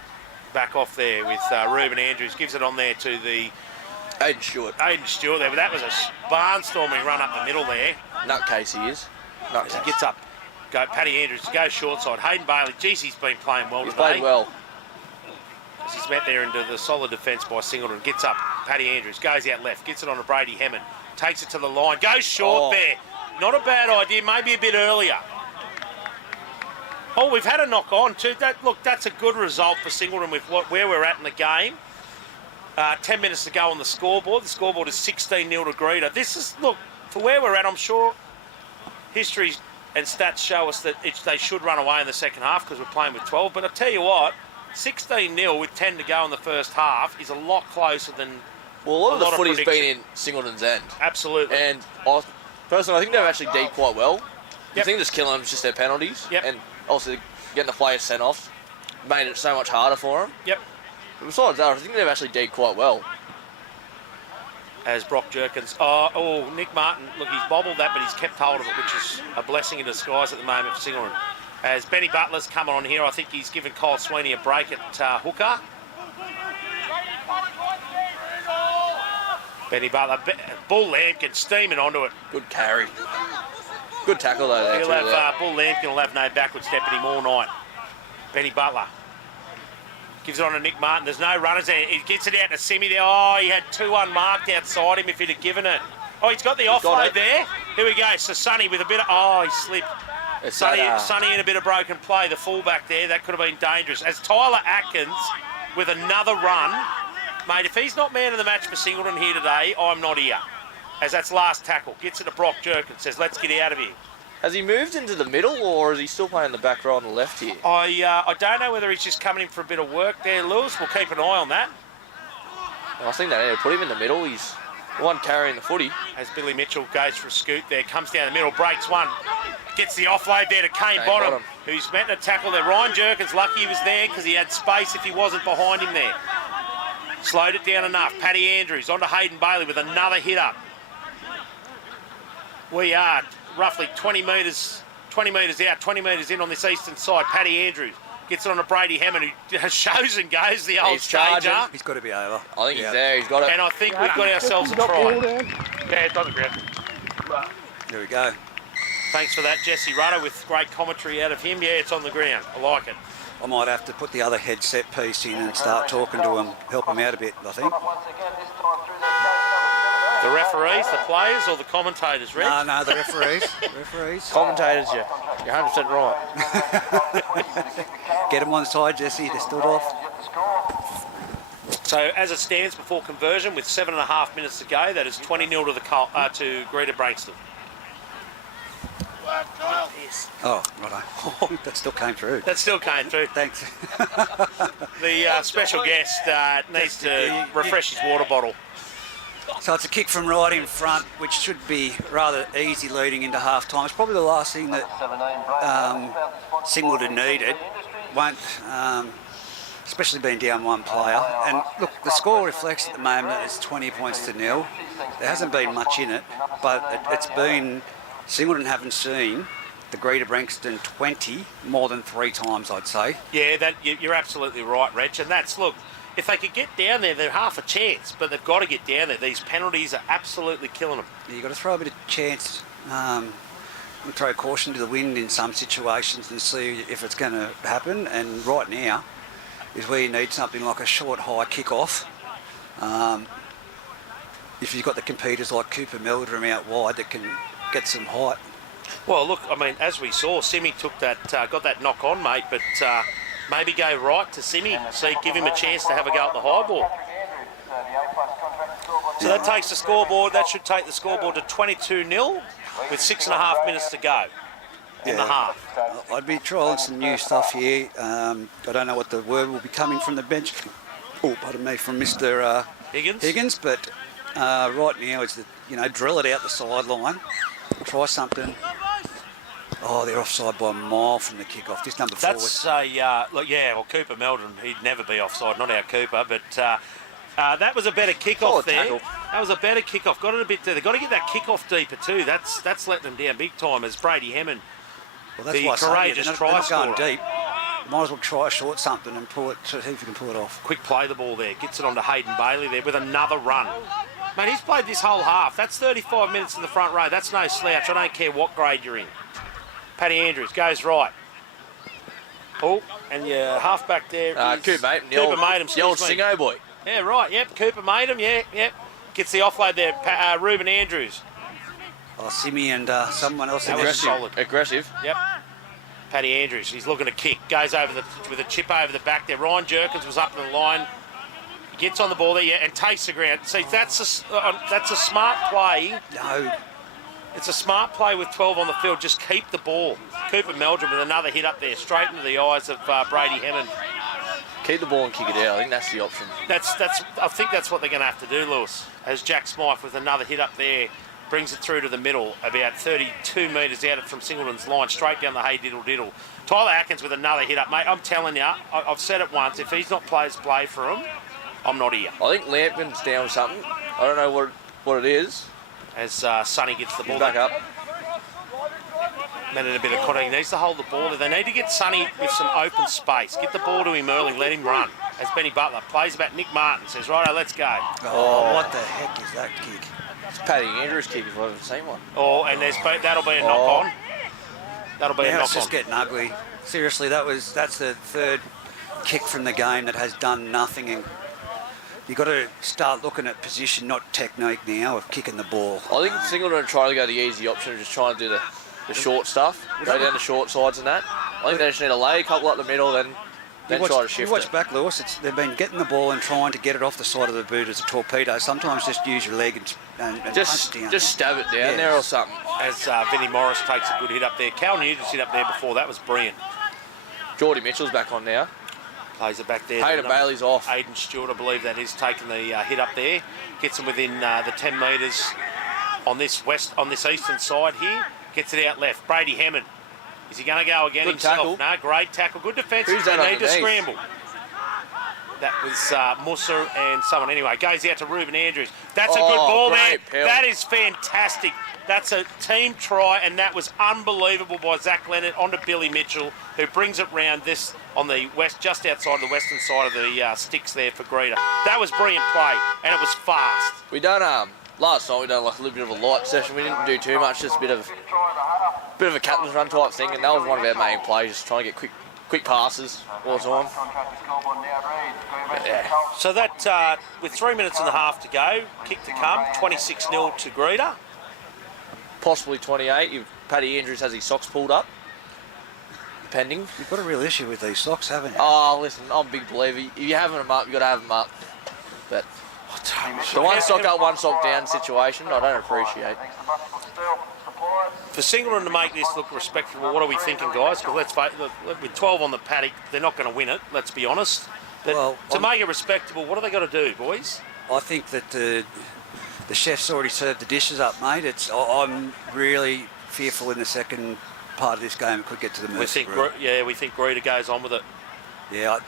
back off there with Ruben Andrews, gives it on there to the Aiden Stewart there, but that was a barnstorming run up the middle there. Nutcase he is. As he gets up, Paddy Andrews goes short side. Hayden Bailey, geez, he's been playing well He's today. played well. As he's met there into the solid defence by Singleton, gets up, Paddy Andrews goes out left, gets it on to Brady Hemmond, takes it to the line, goes short there. Not a bad idea, maybe a bit earlier. Oh, we've had a knock on too. That's a good result for Singleton with where we're at in the game. 10 minutes to go on the scoreboard. The scoreboard is 16-0 to Greta. This is, look, for where we're at, I'm sure history and stats show us that they should run away in the second half because we're playing with 12. But I tell you what, 16-0 with 10 to go in the first half is a lot closer than Well, a lot of the footy's been in Singleton's end. Absolutely. And personally, I think they've actually deed quite well. The thing that's killing them is just their penalties. Yep. And also getting the players sent off made it so much harder for them. Yep. But besides that, I think they've actually deed quite well. As Brock Jerkins. Nick Martin. Look, he's bobbled that, but he's kept hold of it, which is a blessing in disguise at the moment for Singleton. As Benny Butler's coming on here, I think he's given Kyle Sweeney a break at hooker. Benny Butler, Bull Lampkin steaming onto it. Good carry. Good tackle though there. Bull Lampkin will have no backward step anymore all night. Benny Butler gives it on to Nick Martin. There's no runners there. He gets it out to Simi there. Oh, he had two unmarked outside him if he'd have given it. Oh, he's got the offload there. Here we go. So Sonny with a bit of... Oh, he slipped. Sonny in a bit of broken play. The fullback there, that could have been dangerous. As Tyler Atkins with another run. Mate, if he's not man of the match for Singleton here today, I'm not here. As that's last tackle. Gets it to Brock Jerkins. Says, let's get out of here. Has he moved into the middle, or is he still playing the back row on the left here? I don't know whether he's just coming in for a bit of work there, Lewis. We'll keep an eye on that. I think they need to put him in the middle. He's the one carrying the footy. As Billy Mitchell goes for a scoot there, comes down the middle, breaks one. Gets the offload there to Kane Bottom, who's meant to tackle there. Ryan Jerkins, lucky he was there because he had space if he wasn't behind him there. Slowed it down enough. Paddy Andrews onto Hayden Bailey with another hit up. We are roughly 20 metres out, 20 metres in on this eastern side. Paddy Andrews gets it on to Brady Hammond, who shows and goes the old stager. He's got to be over. I think he's there. He's got it. And I think we've got ourselves a try. Yeah, it's on the ground. There we go. Thanks for that, Jesse Rudder, with great commentary out of him. Yeah, it's on the ground. I like it. I might have to put the other headset piece in and start talking to him, help him out a bit, I think. The referees, the players, or the commentators, Reg? No, the referees. Commentators, you're 100% right. Get him on side, Jesse. They stood off. So as it stands before conversion, with 7.5 minutes to go, that is 20-0 to Greta Branxton. Oh, righto. That still came through. That still came through. Thanks. The special guest needs to refresh his water bottle. So it's a kick from right in front, which should be rather easy leading into half-time. It's probably the last thing that Singleton needed. Won't, especially being down one player. And look, the score reflects at the moment it's 20 points to 0. There hasn't been much in it, but it's been... Singleton haven't seen the Greta Branxton 20 more than 3 times, I'd say. Yeah, you're absolutely right, Reg. And that's, look, if they could get down there, they're half a chance, but they've got to get down there. These penalties are absolutely killing them. You've got to throw a bit of chance, throw caution to the wind in some situations and see if it's going to happen. And right now is where you need something like a short, high kick-off. If you've got the competitors like Cooper Meldrum out wide that can get some height. Well, look, I mean, as we saw, Simi took that, got that knock on, mate, but maybe go right to Simi, give him a chance to have a go at the high ball. So that takes the scoreboard, that should take the scoreboard to 22-0 with 6.5 minutes to go in the half. I'd be trialling some new stuff here. I don't know what the word will be coming from the bench. Oh, pardon me, from Mr. Higgins, but right now it's drill it out the sideline. Try something. Oh, they're offside by a mile from the kick-off. This number 4. That's well, Cooper Meldrum, he'd never be offside, not our Cooper, but that was a better kick-off there. Tackle. That was a better kick-off. Got it a bit there. They've got to get that kick-off deeper too. That's letting them down big time as Brady Hammond, the courageous try scorer. Deep. Might as well try a short something and pull it, see if you can pull it off. Quick play the ball there. Gets it on to Hayden Bailey there with another run. Mate, he's played this whole half. That's 35 minutes in the front row. That's no slouch. I don't care what grade you're in. Paddy Andrews goes right. Oh, and your halfback there is... Cooper, mate. Cooper made him. The old Singo boy. Yeah, right. Yep, Cooper made him. Yeah, yep. Gets the offload there. Ruben Andrews. Oh, Simi and someone else. That was solid. Aggressive. Yep. Paddy Andrews. He's looking to kick. Goes over with a chip over the back there. Ryan Jerkins was up in the line. He gets on the ball there, and takes the ground. See, that's a smart play. No. It's a smart play with 12 on the field. Just keep the ball. Cooper Meldrum with another hit up there, straight into the eyes of Brady Hammond. Keep the ball and kick it out. I think that's the option. I think that's what they're going to have to do, Lewis. As Jack Smythe with another hit up there, brings it through to the middle, about 32 metres out from Singleton's line, straight down the hay diddle. Tyler Atkins with another hit up, mate. I'm telling you, I've said it once. If he's not players play for him, I'm not here. I think Lampkin's down with something. I don't know what it is. As Sonny gets the ball Back up. Man in a bit of contact. He needs to hold the ball. They need to get Sonny with some open space. Get the ball to him early. Let him run. As Benny Butler plays about Nick Martin. Says, righto, let's go. Oh, what the heck is that kick? It's Paddy Andrews' kick if I've ever seen one. Oh, and that'll be a knock-on. That'll be a knock-on. It's just getting ugly. Seriously, that's the third kick from the game that has done nothing. And you've got to start looking at position, not technique now of kicking the ball. I think Singleton are trying to go the easy option of just trying to do the short stuff, go down the short sides and that. I think they just need to lay a couple up the middle, then try to shift you watch it. back, Lewis. They've been getting the ball and trying to get it off the side of the boot as a torpedo. Sometimes just use your leg and punch it down. Just stab it down there or something. As Vinnie Morris takes a good hit up there. Cal Nugent's hit up there before. That was brilliant. Geordie Mitchell's back on now. Plays it back there. Hayden Bailey's off. Aiden Stewart, I believe that is, taking the hit up there. Gets him within the 10 metres on this eastern side here. Gets it out left. Brady Hammond. Is he going to go again Good himself? tackle. No, great tackle. Good defence. Who's that They need to underneath? scramble. That was Musa and someone. Anyway, goes out to Ruben Andrews. That's a good ball there. Great pill. That is fantastic. That's a team try, and that was unbelievable by Zach Leonard onto Billy Mitchell, who brings it round this on the west, just outside the western side of the sticks there for Greta. That was brilliant play, and it was fast. We done last night we done like a little bit of a light session. We didn't do too much, just a bit of a captain's run type thing, and that was one of our main plays, just trying to get quick passes all the time. Yeah. So that, with 3 minutes and a half to go, kick to come, 26-0 to Greta. Possibly 28 if Paddy Andrews has his socks pulled up. Depending. You've got a real issue with these socks, haven't you? Oh, listen, I'm a big believer. If you're having them up, you've got to have them up. But the one sock up, one sock down situation, I don't appreciate. For Singleton to make this look respectable, what are we thinking, guys? Because let's face it, with 12 on the paddock, they're not going to win it, let's be honest. But Well, to make it respectable, what have they got to do, boys? I think that the chef's already served the dishes up, mate. I'm really fearful in the second part of this game it could get to the mercy room. We think Greta goes on with it. Yeah,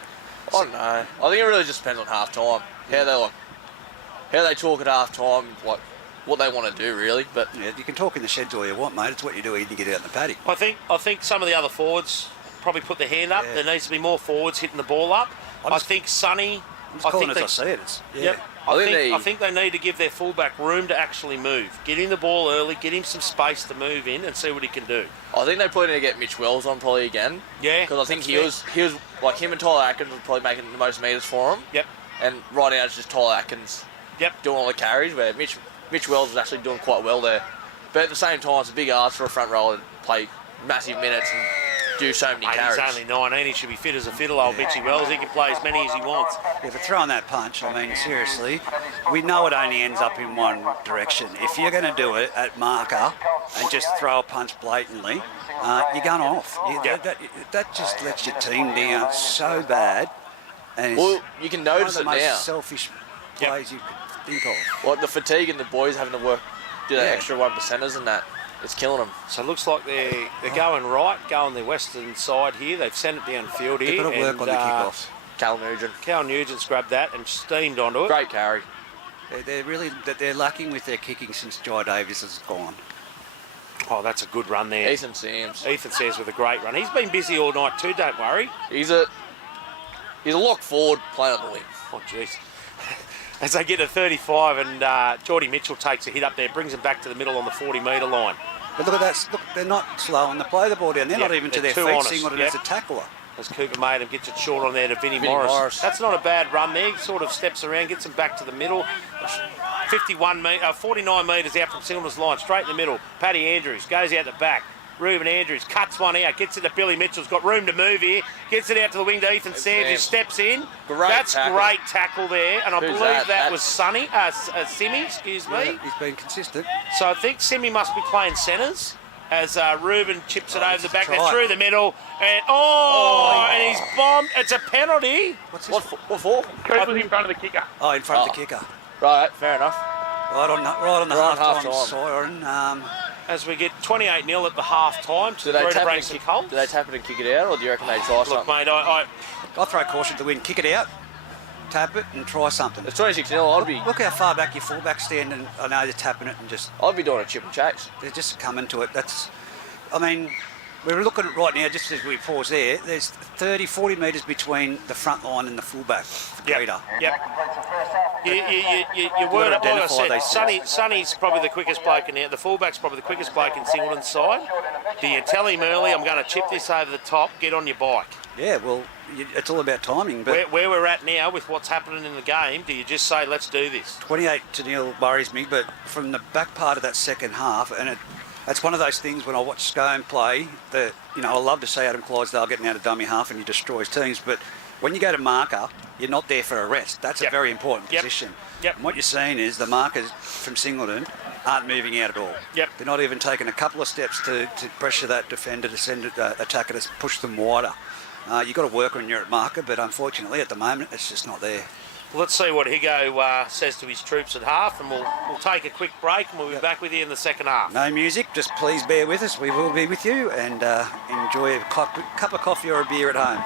I don't know. I think it really just depends on half time. How they talk at half time, like what they want to do really. But yeah, you can talk in the sheds all you want, mate. It's what you do when you get out in the paddock. I think some of the other forwards probably put their hand up. Yeah. There needs to be more forwards hitting the ball up. I think Sonny. I'm just calling it as I see it. Yep. I think they need to give their fullback room to actually move. Get him the ball early, get him some space to move in and see what he can do. I think they probably need to get Mitch Wells on probably again. Yeah. Because I think he was like him and Tyler Atkins were probably making the most metres for him. Yep. And right now it's just Tyler Atkins. Yep. Doing all the carries where Mitch Wells was actually doing quite well there. But at the same time, it's a big ask for a front rower to play massive minutes and do so many carries. He's only 19. He should be fit as a fiddle, old Mitchy Wells. He can play as many as he wants. Yeah, for throwing that punch, I mean, seriously, we know it only ends up in one direction. If you're going to do it at marker and just throw a punch blatantly, you're going off. That just lets your team down so bad. And Well, you can notice it one of the now. most selfish plays you could think of. Like the fatigue and the boys having to do that Yeah. extra 1%ers and that. It's killing them. So it looks like they're going right, going the western side here. They've sent it downfield here. They've got to work on the kickoffs. Cal Nugent. Cal Nugent's grabbed that and steamed onto it. Great carry. They're lacking with their kicking since Jai Davis has gone. Oh, that's a good run there. Ethan Sams. Ethan says with a great run. He's been busy all night too, don't worry. He's a lock forward playing on the wing. Oh, jeez. As they get to 35 and Geordie Mitchell takes a hit up there, brings them back to the middle on the 40-metre line. But look at that. Look, they're not slow on the play the ball down. They're not even to they're their too feet. honest. Singleton as a tackler. As Cooper Maiden gets it short on there to Vinnie Morris. That's not a bad run there. He sort of steps around, gets him back to the middle. 49 metres out from Singleton's line, straight in the middle. Paddy Andrews goes out the back. Reuben Andrews cuts one out, gets it to Billy Mitchell's got room to move here, gets it out to the wing to Ethan Sands, who steps in. That's great tackle there, and I believe that was Simi, excuse me. He's been consistent. So I think Simi must be playing centres as Reuben chips it over the back there through the middle, and and he's bombed. It's a penalty. What for? Coach was in front of the kicker. Oh, in front of the kicker. Right, fair enough. Right on the half-time siren. As we get 28-0 at the half-time to the Greta Branxton Colts. Do they tap it and kick it out, or do you reckon they try something? Look, mate, I'll throw caution to the wind. Kick it out, tap it, and try something. It's 26-0. Look how far back your fullback's standing. I know they're tapping it and just. I'd be doing a chip and chase. They're just coming to it. We're looking at it right now, just as we pause there, there's 30, 40 metres between the front line and the fullback for Greta. Yep. You word up, like I said, Sonny's probably the quickest bloke in there. The fullback's probably the quickest bloke in Singleton's side. Do you tell him early, I'm going to chip this over the top, get on your bike? Yeah, well, it's all about timing. But where we're at now with what's happening in the game, do you just say, let's do this? 28-0 worries me, but from the back part of that second half, and that's one of those things when I watch Scone play that, I love to see Adam Clydesdale getting out of dummy half and he destroys teams, but when you go to marker, you're not there for a rest. That's a very important position. And what you're seeing is the markers from Singleton aren't moving out at all. They're not even taking a couple of steps to pressure that defender, to send attacker to push them wider. You've got to work when you're at marker, but unfortunately at the moment it's just not there. Well, let's see what Higo says to his troops at half, and we'll take a quick break and we'll be back with you in the second half. No music, just please bear with us. We will be with you, and enjoy a cup of coffee or a beer at home.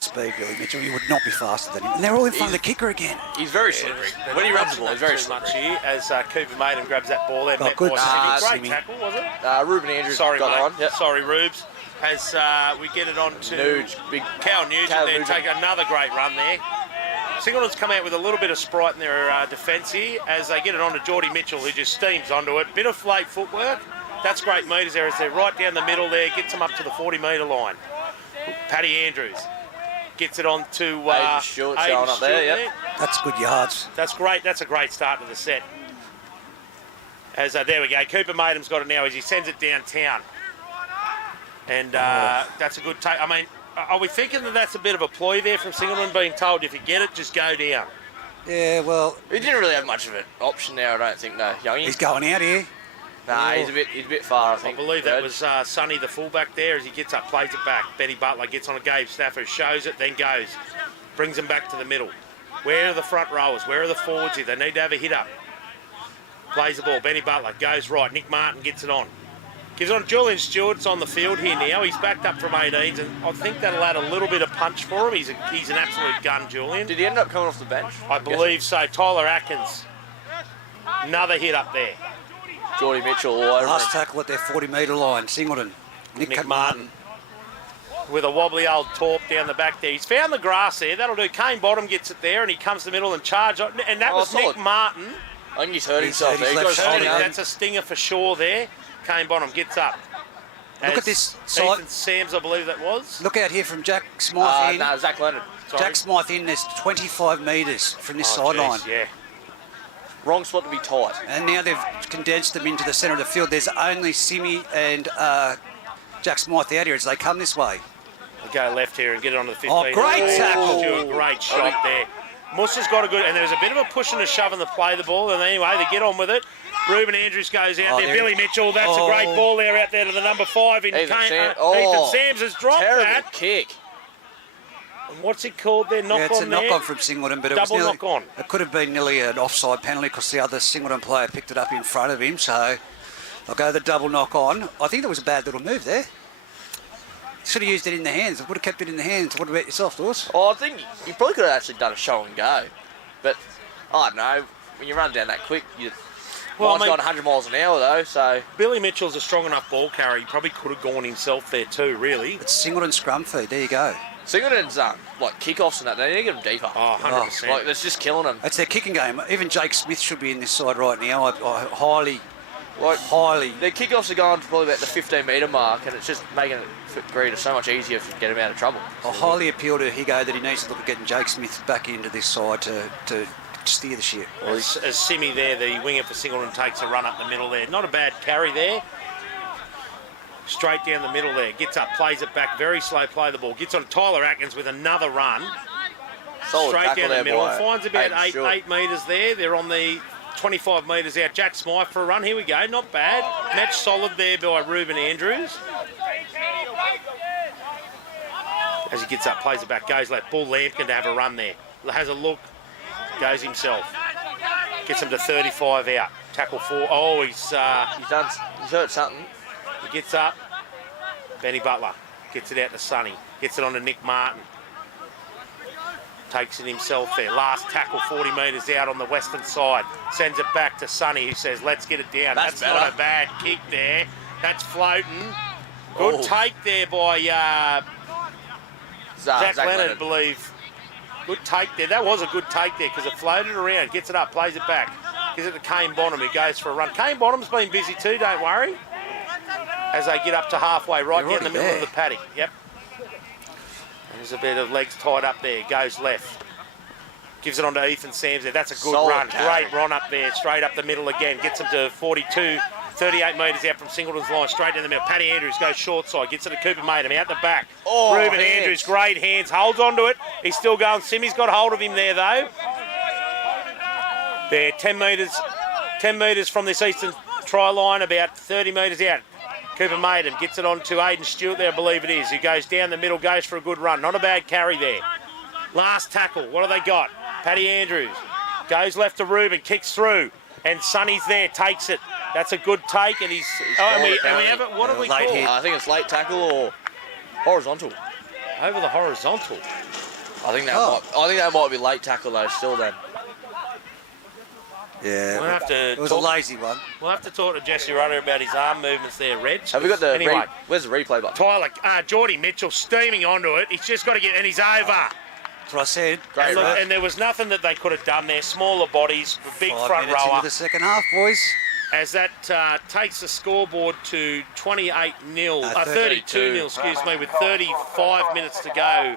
Speed, Billy Mitchell, you would not be faster than him. And they're all in front of the kicker again. He's very slippery. When he runs the ball, he's very slippery. Here as Cooper Maiden grabs that ball there. Good great tackle, was it? Reuben Andrews Sorry, got mate. on. Yep. Sorry, Rubes. As we get it on to Cal Nugent there, take another great run there. Singleton's come out with a little bit of sprite in their defence here as they get it on to Geordie Mitchell, who just steams onto it. Bit of late footwork. That's great metres there as they're right down the middle there, gets them up to the 40-metre line. Paddy Andrews gets it on to Aiden Stewart showing up there. That's good yards. That's great. That's a great start to the set. As there we go. Cooper Maidham's got it now as he sends it downtown. And that's a good take. I mean, are we thinking that that's a bit of a ploy there from Singleton, being told if you get it, just go down? Yeah, well... He didn't really have much of an option there, I don't think, no. Youngie. He's going out here. Nah, he's a bit far, I think. I believe that was Sonny, the fullback there, as he gets up, plays it back. Benny Butler gets on a Gabe Stafford, shows it, then goes. Brings them back to the middle. Where are the front rowers? Where are the forwards here? They need to have a hit up. Plays the ball. Benny Butler goes right. Nick Martin gets it on. Gives it on. Julian Stewart's on the field here now. He's backed up from 18s, and I think that'll add a little bit of punch for him. He's an absolute gun, Julian. Did he end up coming off the bench? I believe so. Tyler Atkins. Another hit up there. Geordie Mitchell all over Last tackle at their 40-metre line. Singleton. Nick Martin. With a wobbly old torp down the back there. He's found the grass there. That'll do. Kane Bottom gets it there, and he comes to the middle and charge on. And that was Nick Martin. I think he's hurt himself there. That's a stinger for sure there. Kane Bottom gets up. Look at this side. Ethan Sams, I believe that was. Look out here from Jack Smythe in. No, Zach Leonard. Sorry. Jack Smythe in. There's 25 metres from this sideline. Yeah. Wrong spot to be tight. And now they've condensed them into the centre of the field. There's only Simi and Jack Smythe out here as they come this way. They go left here and get it onto the 15. Oh, great tackle. Great shot there. Mussa's got a good, and there's a bit of a push and a shove in the play of the ball, and anyway, they get on with it. Reuben Andrews goes out there. Billy Mitchell, that's a great ball there out there to the number 5 in Ethan Sams has dropped that. Kick. And what's it called there? Knock on there? It's a knock-on from Singleton, but it was nearly, knock-on. It could have been nearly an offside penalty because the other Singleton player picked it up in front of him, so I'll go the double knock-on. I think that was a bad little move there. Should have used it in the hands. I would have kept it in the hands. What about yourself, Dawes? Oh, I think you probably could have actually done a show and go. But, I don't know, when you run down that quick, mine's gone 100 miles an hour though, so... Billy Mitchell's a strong enough ball carrier. He probably could have gone himself there too, really. It's Singleton scrum feed. There you go. Singleton's like kickoffs and that, they need to get them deeper. Oh, 100%. Like, that's just killing them. It's their kicking game. Even Jake Smith should be in this side right now. I highly. Their kickoffs are going to probably about the 15-metre mark, and it's just making it for Greta so much easier to get him out of trouble. I highly appeal to Higo that he needs to look at getting Jake Smith back into this side to steer the ship. As Simi there, the winger for Singleton, takes a run up the middle there. Not a bad carry there. Straight down the middle there. Gets up, plays it back. Very slow play the ball. Gets on Tyler Atkins with another run. Solid Straight down the middle. Finds about Hayden eight metres there. They're on the 25 metres out. Jack Smythe for a run. Here we go. Not bad. Match solid there by Ruben Andrews. As he gets up, plays it back, goes left. Bull Lampkin to have a run there. Has a look. Goes himself. Gets him to 35 out. Tackle 4. Oh, he's hurt something. He gets up. Benny Butler gets it out to Sonny. Gets it on to Nick Martin. Takes it himself there. Last tackle, 40 metres out on the western side. Sends it back to Sonny, who says, let's get it down. That's not a bad kick there. That's floating. Good take there by Zach Leonard, I believe. Good take there. That was a good take there because it floated around. Gets it up, plays it back. Gives it to Kane Bonham, who goes for a run. Kane Bonham's been busy too, don't worry. As they get up to halfway, right down the middle of the paddock. Yep. There's a bit of legs tied up there. Goes left. Gives it on to Ethan Sams there. That's a good run. Carry. Great run up there. Straight up the middle again. Gets him to 42, 38 metres out from Singleton's line. Straight down the middle. Paddy Andrews goes short side. Gets it to Cooper Maidham out the back. Ruben Andrews, great hands. Holds onto it. He's still going. Simi's got hold of him there though. They're 10 metres from this eastern try line. About 30 metres out. Cooper Maidham gets it on to Aidan Stewart there, I believe it is, who goes down the middle, goes for a good run. Not a bad carry there. Last tackle, what have they got? Paddy Andrews goes left to Ruben, kicks through, and Sonny's there, takes it. That's a good take, and he's... and we have it, what have we called? I think it's late tackle or horizontal. Over the horizontal. I think that might be late tackle though, still then. Yeah, we'll have to it was a lazy one. We'll have to talk to Jesse Rudder about his arm movements there, Reg. Have we got the where's the replay button? Tyler, Geordie Mitchell steaming onto it. He's just got to get, and he's over. That's what I said. Great run. And there was nothing that they could have done there. Smaller bodies, big front rower. Into the second half, boys. As that takes the scoreboard to 32-0, excuse me, with 35 minutes to go.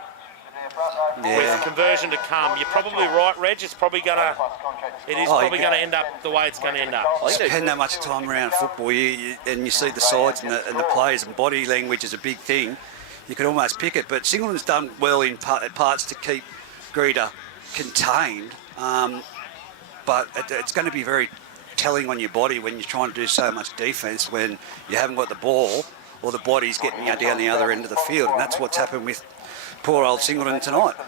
Yeah. With conversion to come. You're probably right, Reg. It's probably going to... It is probably going to end up the way it's going to end up. I spend that much time around football, and you see the sides and the players, and body language is a big thing. You could almost pick it, but Singleton's done well in parts to keep Greta contained, but it's going to be very telling on your body when you're trying to do so much defence when you haven't got the ball or the body's getting you down the other end of the field, and that's what's happened with poor old Singleton tonight. I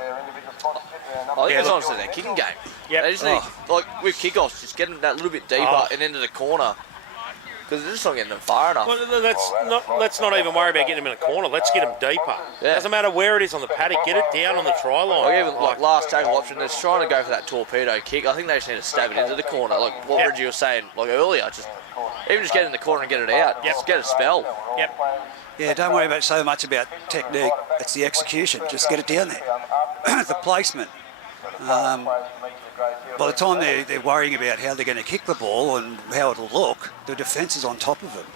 think it's honestly their kicking game. Yep. They just need, like with kickoffs, just getting that little bit deeper and into the corner. Because they're just not getting them far enough. Well, let's not even worry about getting them in a corner. Let's get them deeper. Yeah. Doesn't matter where it is on the paddock. Get it down on the try line. Like even last tackle option, they're trying to go for that torpedo kick. I think they just need to stab it into the corner. Like what Reggie was saying earlier. Just get in the corner and get it out. Just get a spell. Yep. Yeah, don't worry about so much about technique. It's the execution. Just get it down there. The placement. By the time they're worrying about how they're going to kick the ball and how it'll look, the defence is on top of them.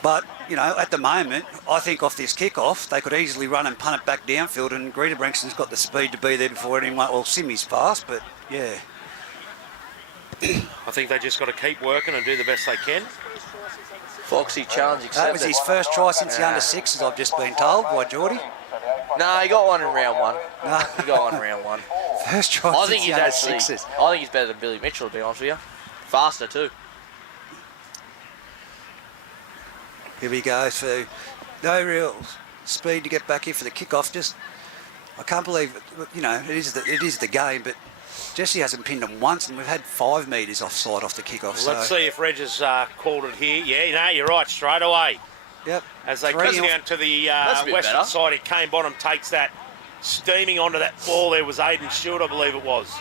But, at the moment, I think off this kick-off, they could easily run and punt it back downfield, and Greta Branxton's got the speed to be there before anyone... Well, Simi's fast, but, yeah. I think they just got to keep working and do the best they can. Foxy challenge accepted. That was his first try since the under-6s, I've just been told by Geordie. No, he got one in round one. He got one in round one. First try since the under-6s. I think he's better than Billy Mitchell, to be honest with you. Faster, too. Here we go. So, no real speed to get back here for the kick-off. I can't believe, it is the game, but Jesse hasn't pinned him once, and we've had 5 metres offside off the kick-off. Well, let's see if Reg has called it here. Yeah, you're right, straight away. Yep. As they come down to the western side, Kane Bonham takes that, steaming onto that ball. There was Aidan Stewart, I believe it was.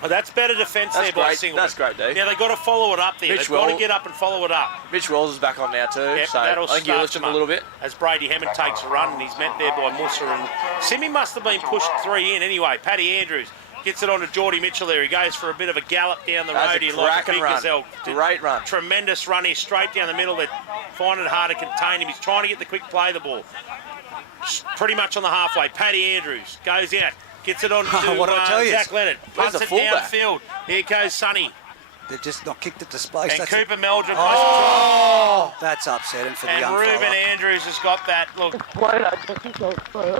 Well, that's better defence there by Singleton. That's great, dude. Now, they've got to follow it up there. They've got to get up and follow it up. Mitch Wells is back on now too, Yep, so I think you lift him a little bit. As Brady Hammond takes a run, and he's met there by Musa. And Simi must have been pushed 3 in anyway. Paddy Andrews gets it on to Geordie Mitchell there. He goes for a bit of a gallop down the road here like a big gazelle. Great run. Tremendous run here, straight down the middle. They're finding it hard to contain him. He's trying to get the quick play the ball. Pretty much on the halfway. Paddy Andrews goes out. Gets it on to What did I tell you? Zach Leonard. Where's Punts the it fullback? downfield. Here goes Sonny. They've just not kicked it to space. And Cooper Meldrum. That's upsetting for the And young Ruben fella. Andrews has got that. Look,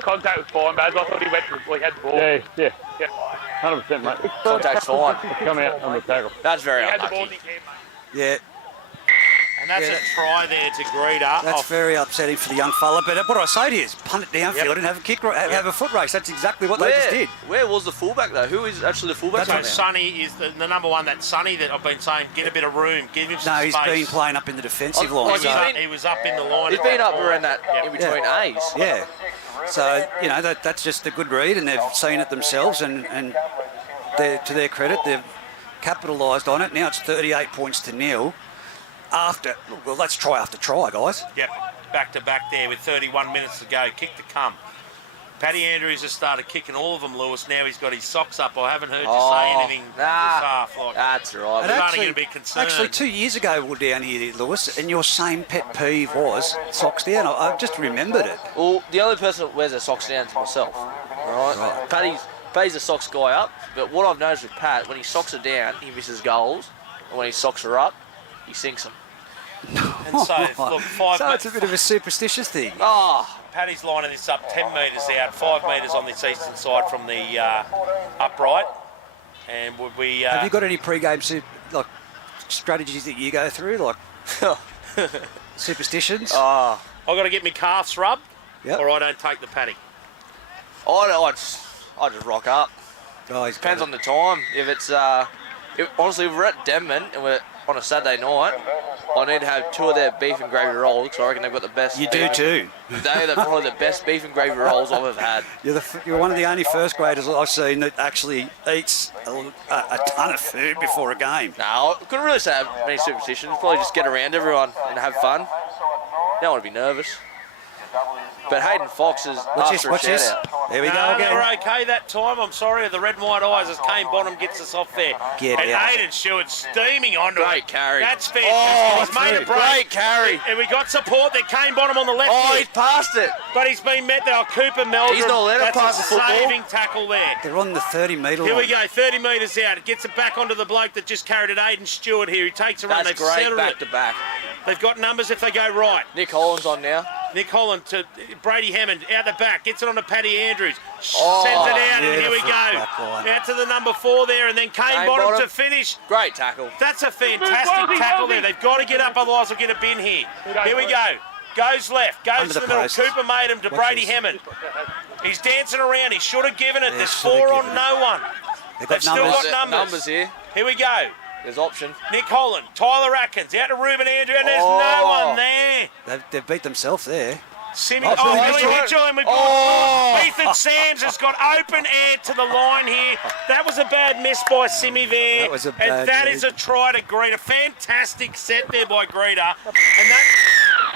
Contact was fine, Baz. I thought he had the ball. Yeah. 100%, mate. Contact's fine. Come out on the tackle. That's very He had the ball unlucky. in the camp. Yeah, and that's Yeah, a try there to Greta. that's very upsetting for the young fella. But what I say to you is punt it downfield Yep. and have a kick, have a foot race. That's exactly what they just did. Where was the fullback though? Who is actually the fullback So right now? Sonny is the number one. That Sonny that I've been saying, get a bit of room, give him some No, he's space. been playing up in the defensive Oh, line. he's So, been- He was up in the line. He's at been that up point. around that Yep. in between A's. yeah. So, that's just a good read, and they've seen it themselves, and to their credit, they've capitalised on it. Now it's 38 points to nil. Well, let's try after try, guys. Yep, back to back there with 31 minutes to go. Kick to come. Paddy Andrews has started kicking all of them, Lewis. Now he's got his socks up. I haven't heard you say anything this half. That's right. And starting to be concerned. Actually, 2 years ago we were down here, Lewis, and your same pet peeve was socks down. I've just remembered it. Well, the only person that wears their socks down is myself. Right? Paddy's a socks guy up, but what I've noticed with Pat, when he socks her down, he misses goals, and when he socks her up, he sinks them. And so, look, So it's a bit of a superstitious thing. Oh, Paddy's lining this up 10 metres out, 5 metres on this eastern side from the upright. And would we... Have you got any pre-game strategies that you go through, like superstitions? I've got to get my calves rubbed, Yep. or I don't take the paddy. I just rock up. Oh, he's got Depends it. on the time. If it's honestly, if we're at Denman and we're on a Saturday night, I need to have 2 of their beef and gravy rolls because I reckon they've got the best. You beef do and- too. They're probably the best beef and gravy rolls I've ever had. You're one of the only first graders I've seen that actually eats a ton of food before a game. No, I couldn't really say I have many superstitions. Probably just get around everyone and have fun. Don't want to be nervous. But Hayden Fox is Watch after this. a shout-out. There we go No, they again. were okay that time. I'm sorry, the red and white eyes as Kane Bonham gets us off there. Get and out. Hayden Stewart steaming onto Great it. carry. That's fantastic. He's made a break. Great carry. And we got support there. Kane Bonham on the left Oh, foot. he's passed it. But he's been met there. Cooper Meldrum. He's not allowed to That's pass a the football. saving tackle there. They're on the 30-metre line. Here we go, 30 metres out. It gets it back onto the bloke that just carried it, Hayden Stewart here. He takes a run. That's They've great settled back it. to back. They've got numbers if they go right. Nick Holland's on now. Nick Holland to Brady Hammond out the back, gets it on to Paddy Andrews, Oh, sends it out, and here we beautiful go. back line. Out to the number 4 there, and then Kane Bottom to finish. Great tackle. That's a fantastic tackle there. They've got to get up, otherwise we'll get a bin here. Here we go. Goes left, goes Under to the the middle. post. Cooper made him to Watch Brady this. Hammond. He's dancing around. He should have given it. Yeah, There's should have 4 on given no one. They've They've got still numbers. got Numbers here. Here we go. There's option. Nick Holland, Tyler Atkins, out to Ruben Andrew, and there's no one there. They've beat themselves there. Simi, Oh, Billy Mitchell. Mitchell, and we've got Oh. Ethan Sams has got open air to the line here. That was a bad miss by Simi there. That was a and bad that read. is a try to Greta. Fantastic set there by Greta. And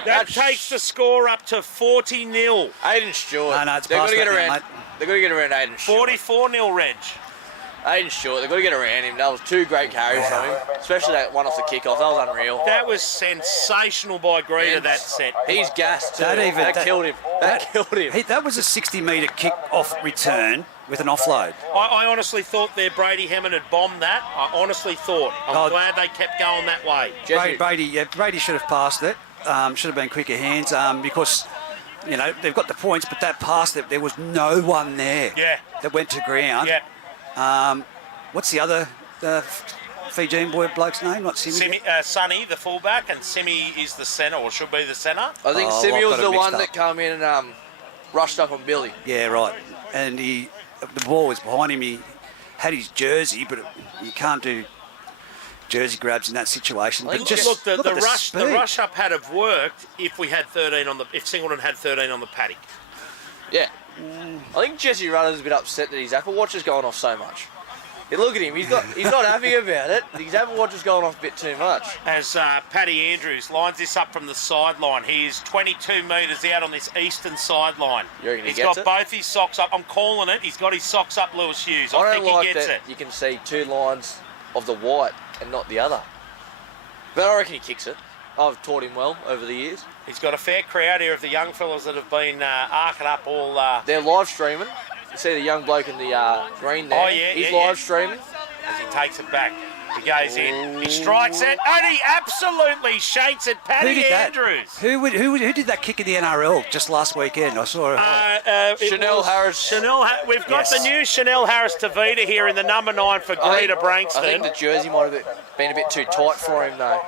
that takes the score up to 40-0. Aiden Stewart. No, it's They've got past to get that now, around. mate. They've got to get around Aiden Stewart. 44-0, Reg. Aiden Stewart. They've got to get around him. That was 2 great carries from him, especially that one off the kickoff. That was unreal. That was sensational by Greta, that set. He's gassed too. That Killed him. That killed him. Hey, that was a 60-metre kick-off return with an offload. I honestly thought there Brady Hammond had bombed that. I honestly thought. I'm glad they kept going that way. Jesse- Brady should have passed it. Should have been quicker hands because, they've got the points, but that pass, there was no one there Yeah. that went to ground. Yeah. What's the other Fijian bloke's name? Not Simi? Sonny, the fullback, and Simi is the centre, or should be the centre. I think Oh, Simi I've was got it the mixed one up. that came in and rushed up on Billy. Yeah, right. And the ball was behind him. He had his jersey, but you can't do jersey grabs in that situation. But Look, just Look, the look at rush, the speed. rush up had have worked if we had 13 on the, if Singleton had 13 on the paddock. Yeah. I think Jesse Rutter's a bit upset that his Apple Watch is going off so much. Yeah, look at him. He's not happy about it. His Apple Watch is going off a bit too much. As Paddy Andrews lines this up from the sideline. He is 22 metres out on this eastern sideline. You reckon he He's gets got it? both his socks up. I'm calling it. He's got his socks up, Lewis Hughes. I think don't like he gets that it. you can see two lines of the white and not the other. But I reckon he kicks it. I've taught him well over the years. He's got a fair crowd here of the young fellas that have been arcing up all... They're live streaming. You see the young bloke in the green there? Oh, yeah, He's yeah, live streaming. as he takes it back. He goes in, he strikes it, and he absolutely shakes it. Paddy Andrews. Who did that kick in the NRL just last weekend? I saw it. Chanel Harris. We've got the new Chanel Harris Tavita here in the number 9 for Greta Branxton. I think the jersey might have been a bit too tight for him, though.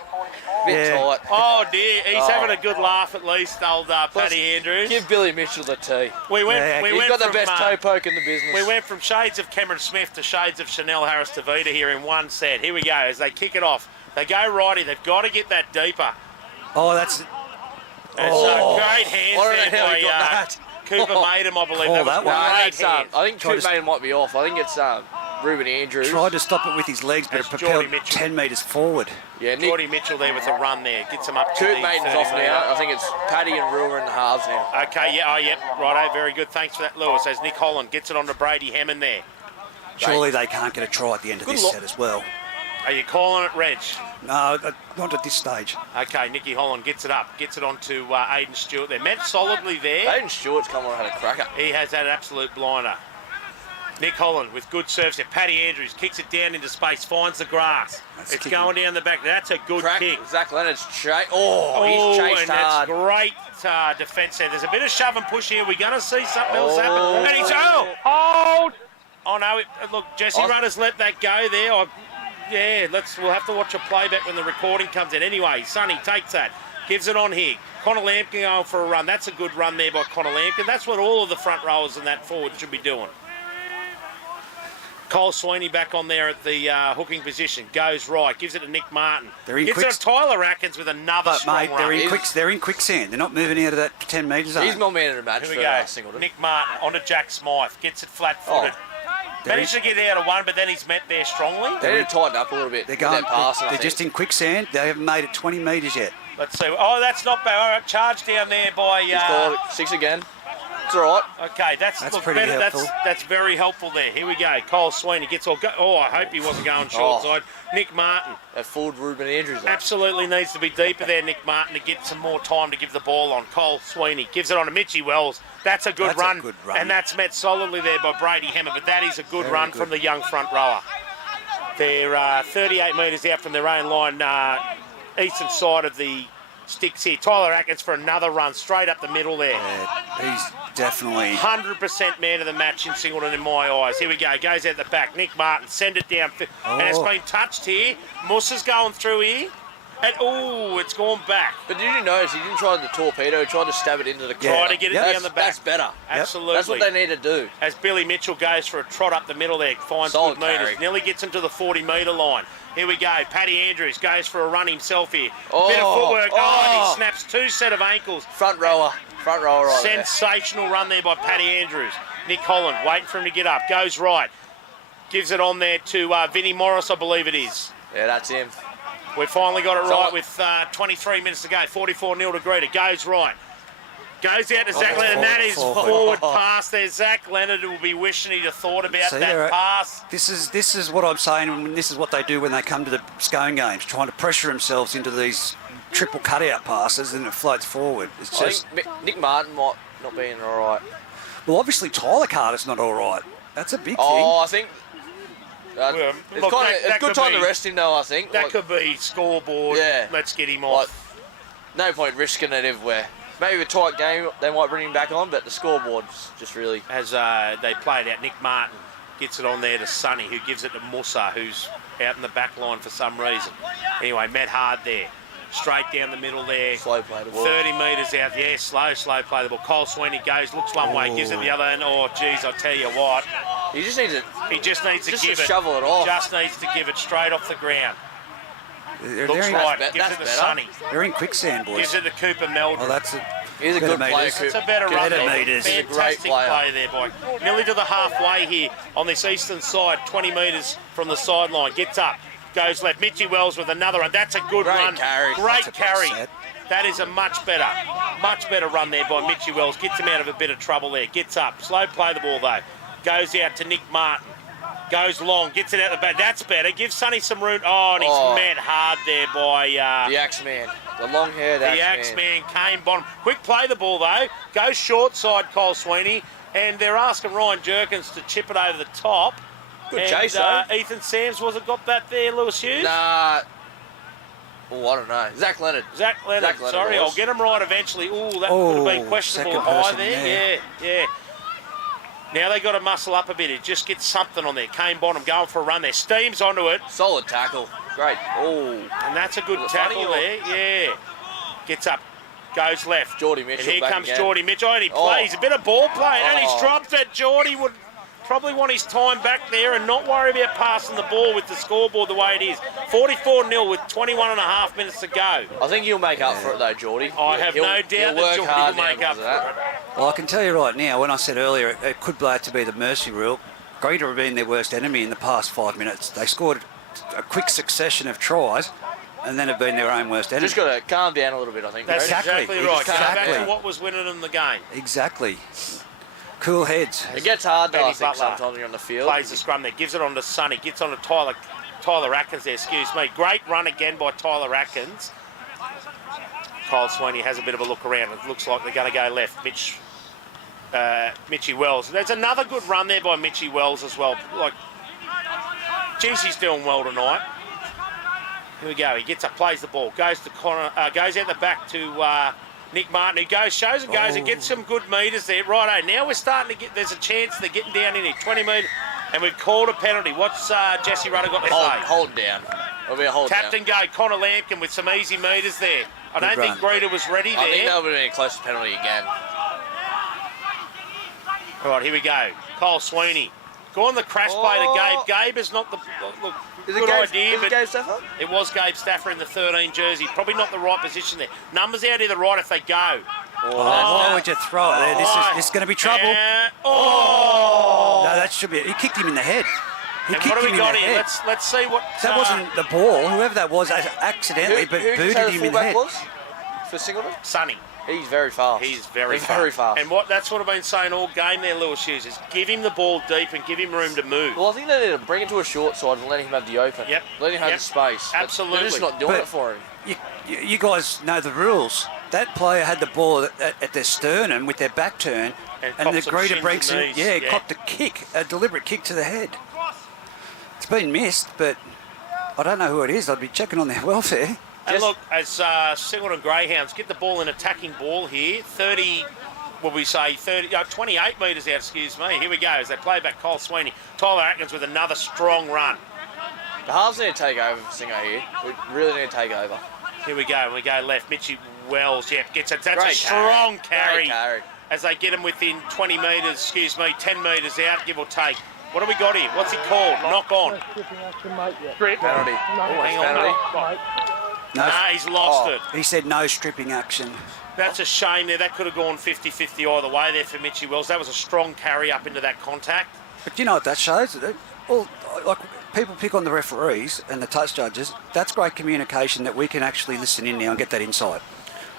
A bit tight. Oh dear, he's having a good laugh at least, old Paddy Andrews. Give Billy Mitchell the tee. He's got the best toe poke in the business. We went from shades of Cameron Smith to shades of Chanel Harris Tavita here in one set. Here we go as they kick it off. They go righty. They've got to get that deeper. Oh, that's... Great hands there by Cooper Maidham, I believe. Oh, that was great hands. I think Cooper Maidham might be off. I think it's Ruben Andrews. Tried to stop it with his legs, but it propelled 10 metres forward. Yeah, Geordie Mitchell there with a run there. Gets him up to Cooper Maiden's off now. I think it's Paddy and Ruler in the halves now. Okay, righto, very good. Thanks for that, Lewis. As Nick Holland gets it on to Brady Hammond there. Surely they can't get a try at the end of this set as well. Are you calling it, Reg? No, not at this stage. Okay, Nicky Holland gets it up. Gets it on to Aiden Stewart there. Met solidly there. Aiden Stewart's come on and had a cracker. He has had an absolute blinder. Nick Holland with good serves there. Paddy Andrews kicks it down into space, finds the grass. It's going down the back. That's a good kick. Zach Leonard's he's chased hard. That's great defence there. There's a bit of shove and push here. We're going to see something else happen. And he's hold! Oh no! Look, Jesse Rudder's let that go there. We'll have to watch a playback when the recording comes in. Anyway, Sonny takes that, gives it on here. Connor Lampkin going for a run. That's a good run there by Connor Lampkin. That's what all of the front rowers and that forward should be doing. Cole Sweeney back on there at the hooking position. Goes right, gives it to Nick Martin. Gets it to Tyler Atkins with another strong run. They're in quicksand. They're not moving out of that 10 metres zone. He's not man of the match. Here we go. Singleton. Nick Martin onto Jack Smythe. Gets it flat-footed. Managed to get out of one, but then he's met there strongly. They need to tighten up a little bit. They're just in quicksand. They haven't made it 20 metres yet. Let's see. Oh, that's not bad. All right, charge down there by... He's called it 6 again. It's all right. Okay, that's pretty better. helpful. That's very helpful there. Here we go. Cole Sweeney gets all... I hope he wasn't going short side. Nick Martin. That forward Ruben Andrews. Absolutely needs to be deeper there, Nick Martin, to get some more time to give the ball on. Cole Sweeney gives it on to Mitchie Wells. That's a good run. And that's met solidly there by Brady Hammer, but that is a good run from the young front rower. They're 38 metres out from their own line, eastern side of the sticks here. Tyler Atkins for another run straight up the middle there. Yeah, he's definitely 100% man of the match in Singleton in my eyes. Here we go. Goes out the back. Nick Martin, send it down. And it's been touched here. Mussa's going through here. And it's gone back. But did you notice he didn't try the torpedo, he tried to stab it into the corner. Try to get it down the back. That's better. Absolutely. That's what they need to do. As Billy Mitchell goes for a trot up the middle there, finds good metres. Nearly gets him to the 40-metre line. Here we go. Paddy Andrews goes for a run himself here. Bit of footwork. And he snaps 2 set of ankles. Front rower right there. Sensational run there by Paddy Andrews. Nick Holland waiting for him to get up. Goes right. Gives it on there to Vinnie Morris, I believe it is. Yeah, that's him. We've finally got it right with 23 minutes to go. 44-0 to Greta. Goes right. Goes out to Zach Leonard, and that is forward pass there. Zach Leonard will be wishing he'd have thought about that pass. This is what I'm saying, and this is what they do when they come to the Scone games, trying to pressure themselves into these triple cutout passes, and it floats forward. It's just... I think Nick Martin might not be in all right. Well, obviously Tyler Carter's not all right. That's a big thing. I think... it's good time to rest him, though, I think. That could be scoreboard. Yeah. Let's get him off. No point risking it everywhere. Maybe a tight game, they might bring him back on, but the scoreboard's just really... As they played out, Nick Martin gets it on there to Sonny, who gives it to Musa, who's out in the back line for some reason. Anyway, met hard there. Straight down the middle there. Slow play the ball. 30 metres out. Yeah, slow play the ball. Cole Sweeney goes, looks one way, gives it the other, and geez, I'll tell you what. He just needs to shovel it off. Just needs to give it straight off the ground. They're Looks right, gives it to Sonny. They're in quicksand, boys. Gives it to Cooper Meldrum. Oh, that's it. He's a good player. meters. It's a better run Better there. meters. He's a great Fantastic player. play there, boy. Nearly to the halfway here on this eastern side, 20 metres from the sideline. Gets up, goes left. Mitchy Wells with another run. That's a good Great run. carry. Great That's a carry. set. That is a much better run there by Mitchy Wells. Gets him out of a bit of trouble there. Gets up. Slow play the ball, though. Goes out to Nick Martin. Goes long. Gets it out the back. That's better. Gives Sonny some room. Oh, and he's met hard there by... The Axeman. The long-haired the Axeman. Axeman came bottom. Quick play the ball, though. Goes short side, Cole Sweeney. And they're asking Ryan Jerkins to chip it over the top. Good chase, though. Ethan Sams, was it got that there, Lewis Hughes? Nah. Oh, I don't know. Zach Leonard. Zach Leonard, sorry. was. I'll get him right eventually. Ooh, that could have been questionable second high person there. there. Yeah. Now they got to muscle up a bit. It just gets something on there. Kane Bonham going for a run there. Steams onto it. Solid tackle. Great. Oh. And that's a good Was it tackle funny or- there. Yeah. Gets up. Goes left. Geordie Mitchell And here back comes again. Geordie Mitchell. And he Oh. plays a bit of ball play. And he's Oh. dropped it. Geordie would probably want his time back there and not worry about passing the ball with the scoreboard the way it is. 44-0 with 21 and a half minutes to go. I think he'll make up for it, though, Geordie. I have He'll- no doubt he'll that work Geordie hard will now make up because of for that. it. Well, I can tell you right now, when I said earlier it could blow out to be the mercy rule, Greta have been their worst enemy in the past 5 minutes. They scored a quick succession of tries and then have been their own worst enemy. Just got to calm down a little bit, I think. That's Greta. exactly right. Go back Exactly. to what was winning them the game. Exactly. Cool heads. It gets hard, though, Benny I think, Butler sometimes when you're on the field. Plays the scrum there, gives it on to Sonny, gets on to Tyler Atkins there, excuse me. Great run again by Tyler Atkins. Cole Sweeney has a bit of a look around. It looks like they're going to go left. Mitchy Wells. There's another good run there by Mitchy Wells as well. Like, geez, he's doing well tonight. Here we go. He gets up, plays the ball, goes to Connor, goes out the back to Nick Martin, who goes, shows and goes, and gets some good metres there. Righto, now we're starting to get, there's a chance they're getting down in here, 20 metres, and we've called a penalty. What's Jesse Rudder got to say? Hold down. It'll be a hold Tapped down. and go, Connor Lampkin with some easy metres there. I don't think run. Greta was ready there. I think that would have been a close penalty again. All right, here we go. Cole Sweeney. Go on the crash play to Gabe. Gabe is not the look, good idea, but Gabe Stafford? it was Gabe Stafford in the 13 jersey. Probably not the right position there. Numbers out here the right if they go. Why would you throw it there? This is going to be trouble. Oh! No, that should be. He kicked him in the head. He And kicked what do him we in got the here? head. Let's see what. That wasn't the ball. Whoever that was accidentally, but Who booted the him in the fullback head. was for Singleton? Sonny. He's very fast. He's very Very fast. And that's what I've been saying all game there, Lewis Hughes, is give him the ball deep and give him room to move. Well, I think they need to bring it to a short side and let him have the open. Yep. Let him have Yep. the space. Absolutely. They're just not doing But- it for him. You guys know the rules. That player had the ball at their sternum with their back turn, And and copped the some Greta shins and Branxton, knees. copped a kick, a deliberate kick to the head. It's been missed, but I don't know who it is. I'd be checking on their welfare. And look, as Singleton Greyhounds get the ball in attacking ball here, 28 metres out, excuse me. Here we go, as they play back Cole Sweeney. Tyler Atkins with another strong run. The halves need to take over for Singer here. We really need to take over. Here we go left. Mitchy Wells, gets it. That's Great a strong carry. carry. Great carry. As they get him within 20 metres, 10 metres out, give or take. What have we got here? What's he called? Knock on. Strip. Penalty. hang on. Penalty. No, He's lost it. he said no stripping action. That's a shame there. That could have gone 50-50 either way there for Mitchy Wells. That was a strong carry up into that contact. But you know what that shows? Like people pick on the referees and the touch judges. That's great communication that we can actually listen in now and get that insight.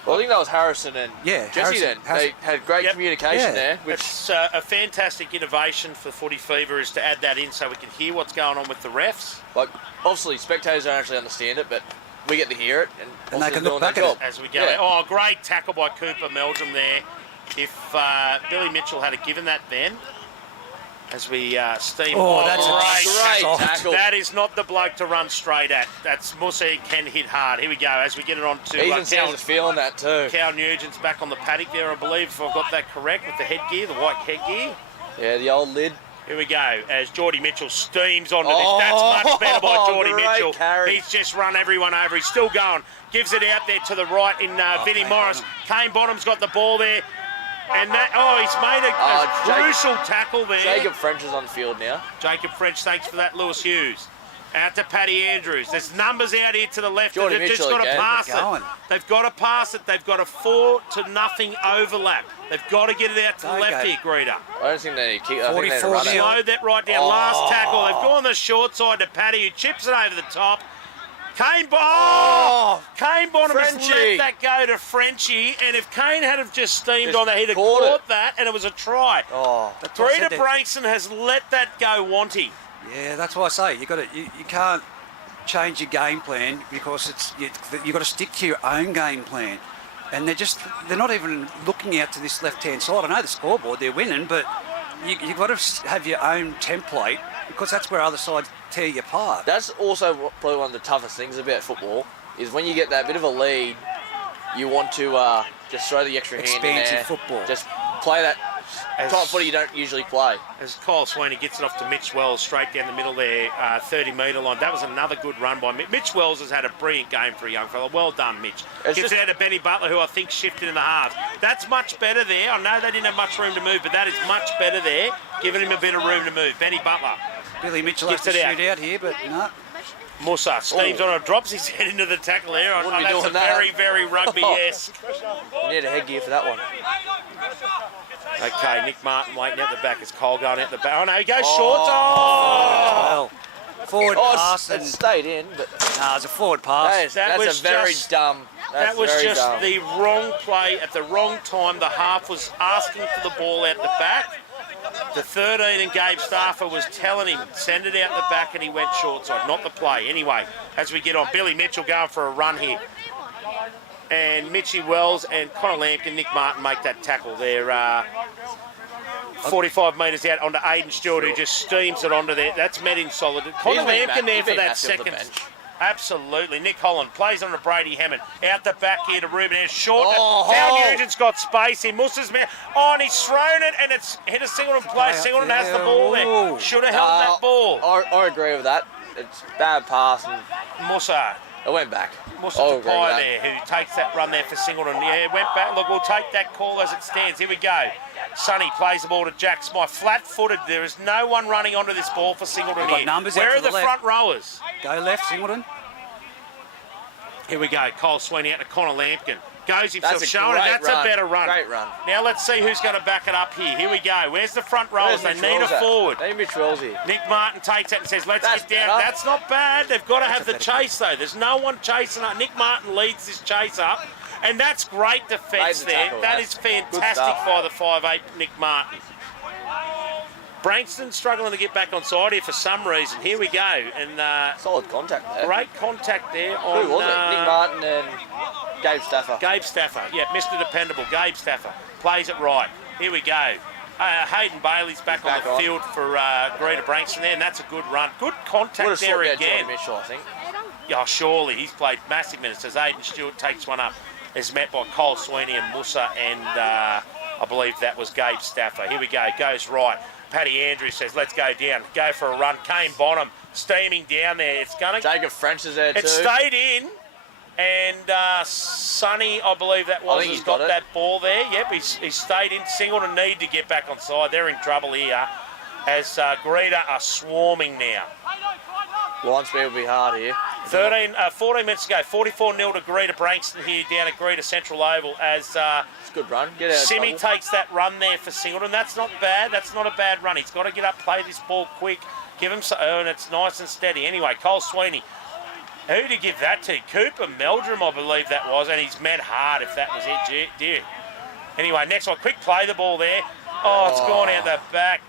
Well, I think that was Harrison and Jesse then. They had great Yep. communication there. Which It's a fantastic innovation for Footy Fever is to add that in so we can hear what's going on with the refs. like, obviously, spectators don't actually understand it, but we get to hear it. And they can doing look back their at job. it. As we go. Yeah. Oh, great tackle by Cooper Meldrum there. If Billy Mitchell had given that then, as we steam. Oh, that's a great great tackle. That is not the bloke to run straight at. That's Musa can hit hard. Here we go as we get it on to Even sounds is feeling that too. Cal Nugent's back on the paddock there, I believe, if I've got that correct, with the headgear, the white headgear. Yeah, the old lid. Here we go, as Geordie Mitchell steams onto this. That's much better by Geordie great Mitchell. carry. He's just run everyone over. He's still going. Gives it out there to the right in Vinnie Kane Morris. Bottom. Kane Bottom's got the ball there. And that, he's made a crucial tackle there. Jacob French is on the field now. Jacob French, thanks for that, Lewis Hughes. Out to Paddy Andrews. There's numbers out here to the left. Jordan They've just Mitchell got to again. pass Going. it. They've got to pass it. They've got a 4-0 overlap. They've got to get it out to the left here, Greta. I don't think they kick. I think they 44 run it. nil. Slowed that right down. Last tackle. They've gone the short side to Paddy, who chips it over the top. Kane Bonham has Frenchie. let that go to Frenchie, and if Kane had have just steamed Just on that, he'd have caught caught it. that, and it was a try. Oh, That's what I Greta said there. Branxton has let that go wanty. Yeah, that's why I say you can't change your game plan because you got to stick to your own game plan, and they're not even looking out to this left-hand side. I know the scoreboard, they're winning, but you got to have your own template because that's where other sides tear you apart. that's also probably one of the toughest things about football is when you get that bit of a lead, you want to just throw the extra hand in Expansive there. football. Just play that As- type of footy you don't usually play. As Kyle Sweeney gets it off to Mitch Wells straight down the middle there, 30-metre line. That was another good run by Mitch. Mitch Wells has had a brilliant game for a young fella. Well done, Mitch. It's Gets just- it out to Benny Butler, who I think shifted in the half. That's much better there. I know they didn't have much room to move, but that is much better there, giving him a bit of room to move. Benny Butler. Billy Mitchell has to Gets it shoot out here, but no. Musa steams on it, drops his head into the tackle there. Wouldn't be That's a doing that. very, very rugby-esque. You need a headgear for that one. Okay, Nick Martin waiting out the back. Is Cole going out the back? Oh, no, he goes short. Oh! Well, forward Oh, pass it and stayed in, but it's a forward pass. That that's was a very just- dumb. That was very just dumb. the wrong play at the wrong time. The half was asking for the ball out the back. The 13 and Gabe Stauffer was telling him, send it out the back, and he went short side, not the play. Anyway, as we get on, Billy Mitchell going for a run here. And Mitchie Wells and Connor Lampkin, Nick Martin make that tackle there. 45 metres out onto Aiden Stewart, who just steams it onto there. That's met him solid. Connor Lampkin there for that second. Absolutely. Nick Holland plays on to Brady Hammond. Out the back here to Ruben. It's short. Cal Nugent's got space. He Musa's man. Oh, and he's thrown it, and it's hit a Singleton play. Singleton has the ball there. Ooh. Should have held that ball. I agree with that. It's bad pass and Musa. it went back. Musa I'll agree with Tapai that. there, who takes that run there for Singleton. Yeah, it went back. Look, we'll take that call as it stands. Here we go. Sonny plays the ball to Jack Smythe. Flat-footed. There is no one running onto this ball for Singleton They've got here. numbers out Where to are the the left. front rowers? Go left, Singleton. Here we go. Cole Sweeney out to Connor Lampkin. Goes himself, That's a showing it. great That's run. a better run. Great run. Now let's see who's going to back it up here. Here we go. Where's the front rowers? Where's They Mitch need a Wells at? forward. They need Mitch Wells here. Nick Martin takes it and says, let's That's get down. better. That's not bad. They've got to have the better chase, though. There's no one chasing up. Nick Martin leads this chase up, and that's great defence Made the there. tackle. That That's is good fantastic stuff. by the 5'8", Nick Martin. Branxton struggling to get back on side here for some reason. Here we go. And Solid contact there. great contact there on... Who was it? Nick Martin and Gabe Stauffer. Gabe Stauffer, yeah, Mr. Dependable, Gabe Stauffer, plays it right. Here we go. Hayden Bailey's back on the field for Greta Branxton there, and that's a good run. Good Would contact have there sorted out again. Johnny Mitchell, I think. Yeah, surely. He's played massive minutes as Aiden Stewart takes one up. Is met by Cole Sweeney and Musa, and I believe that was Gabe Stauffer. Here we go, goes right. Paddy Andrews says, let's go down. Go for a run. Kane Bonham steaming down there. It's going to... Jacob French is there too. It stayed in, and Sonny, I believe that was, think has he's got got it. that ball there. Yep, he stayed in. Singleton need to get back on side. They're in trouble here as Greta are swarming now. Line speed will be hard here. 14 minutes ago, 44-0 to Greta Branxton here down at Greta Central Oval as It's a good run. Get out of Simi trouble. takes that run there for Singleton. That's not bad. That's not a bad run. He's got to get up, play this ball quick, give him some, and it's nice and steady. Anyway, Cole Sweeney. Who to give that to? Cooper Meldrum, I believe that was, and he's met hard if that was it, dear. Anyway, next one, quick play the ball there. Oh, it's gone out the back.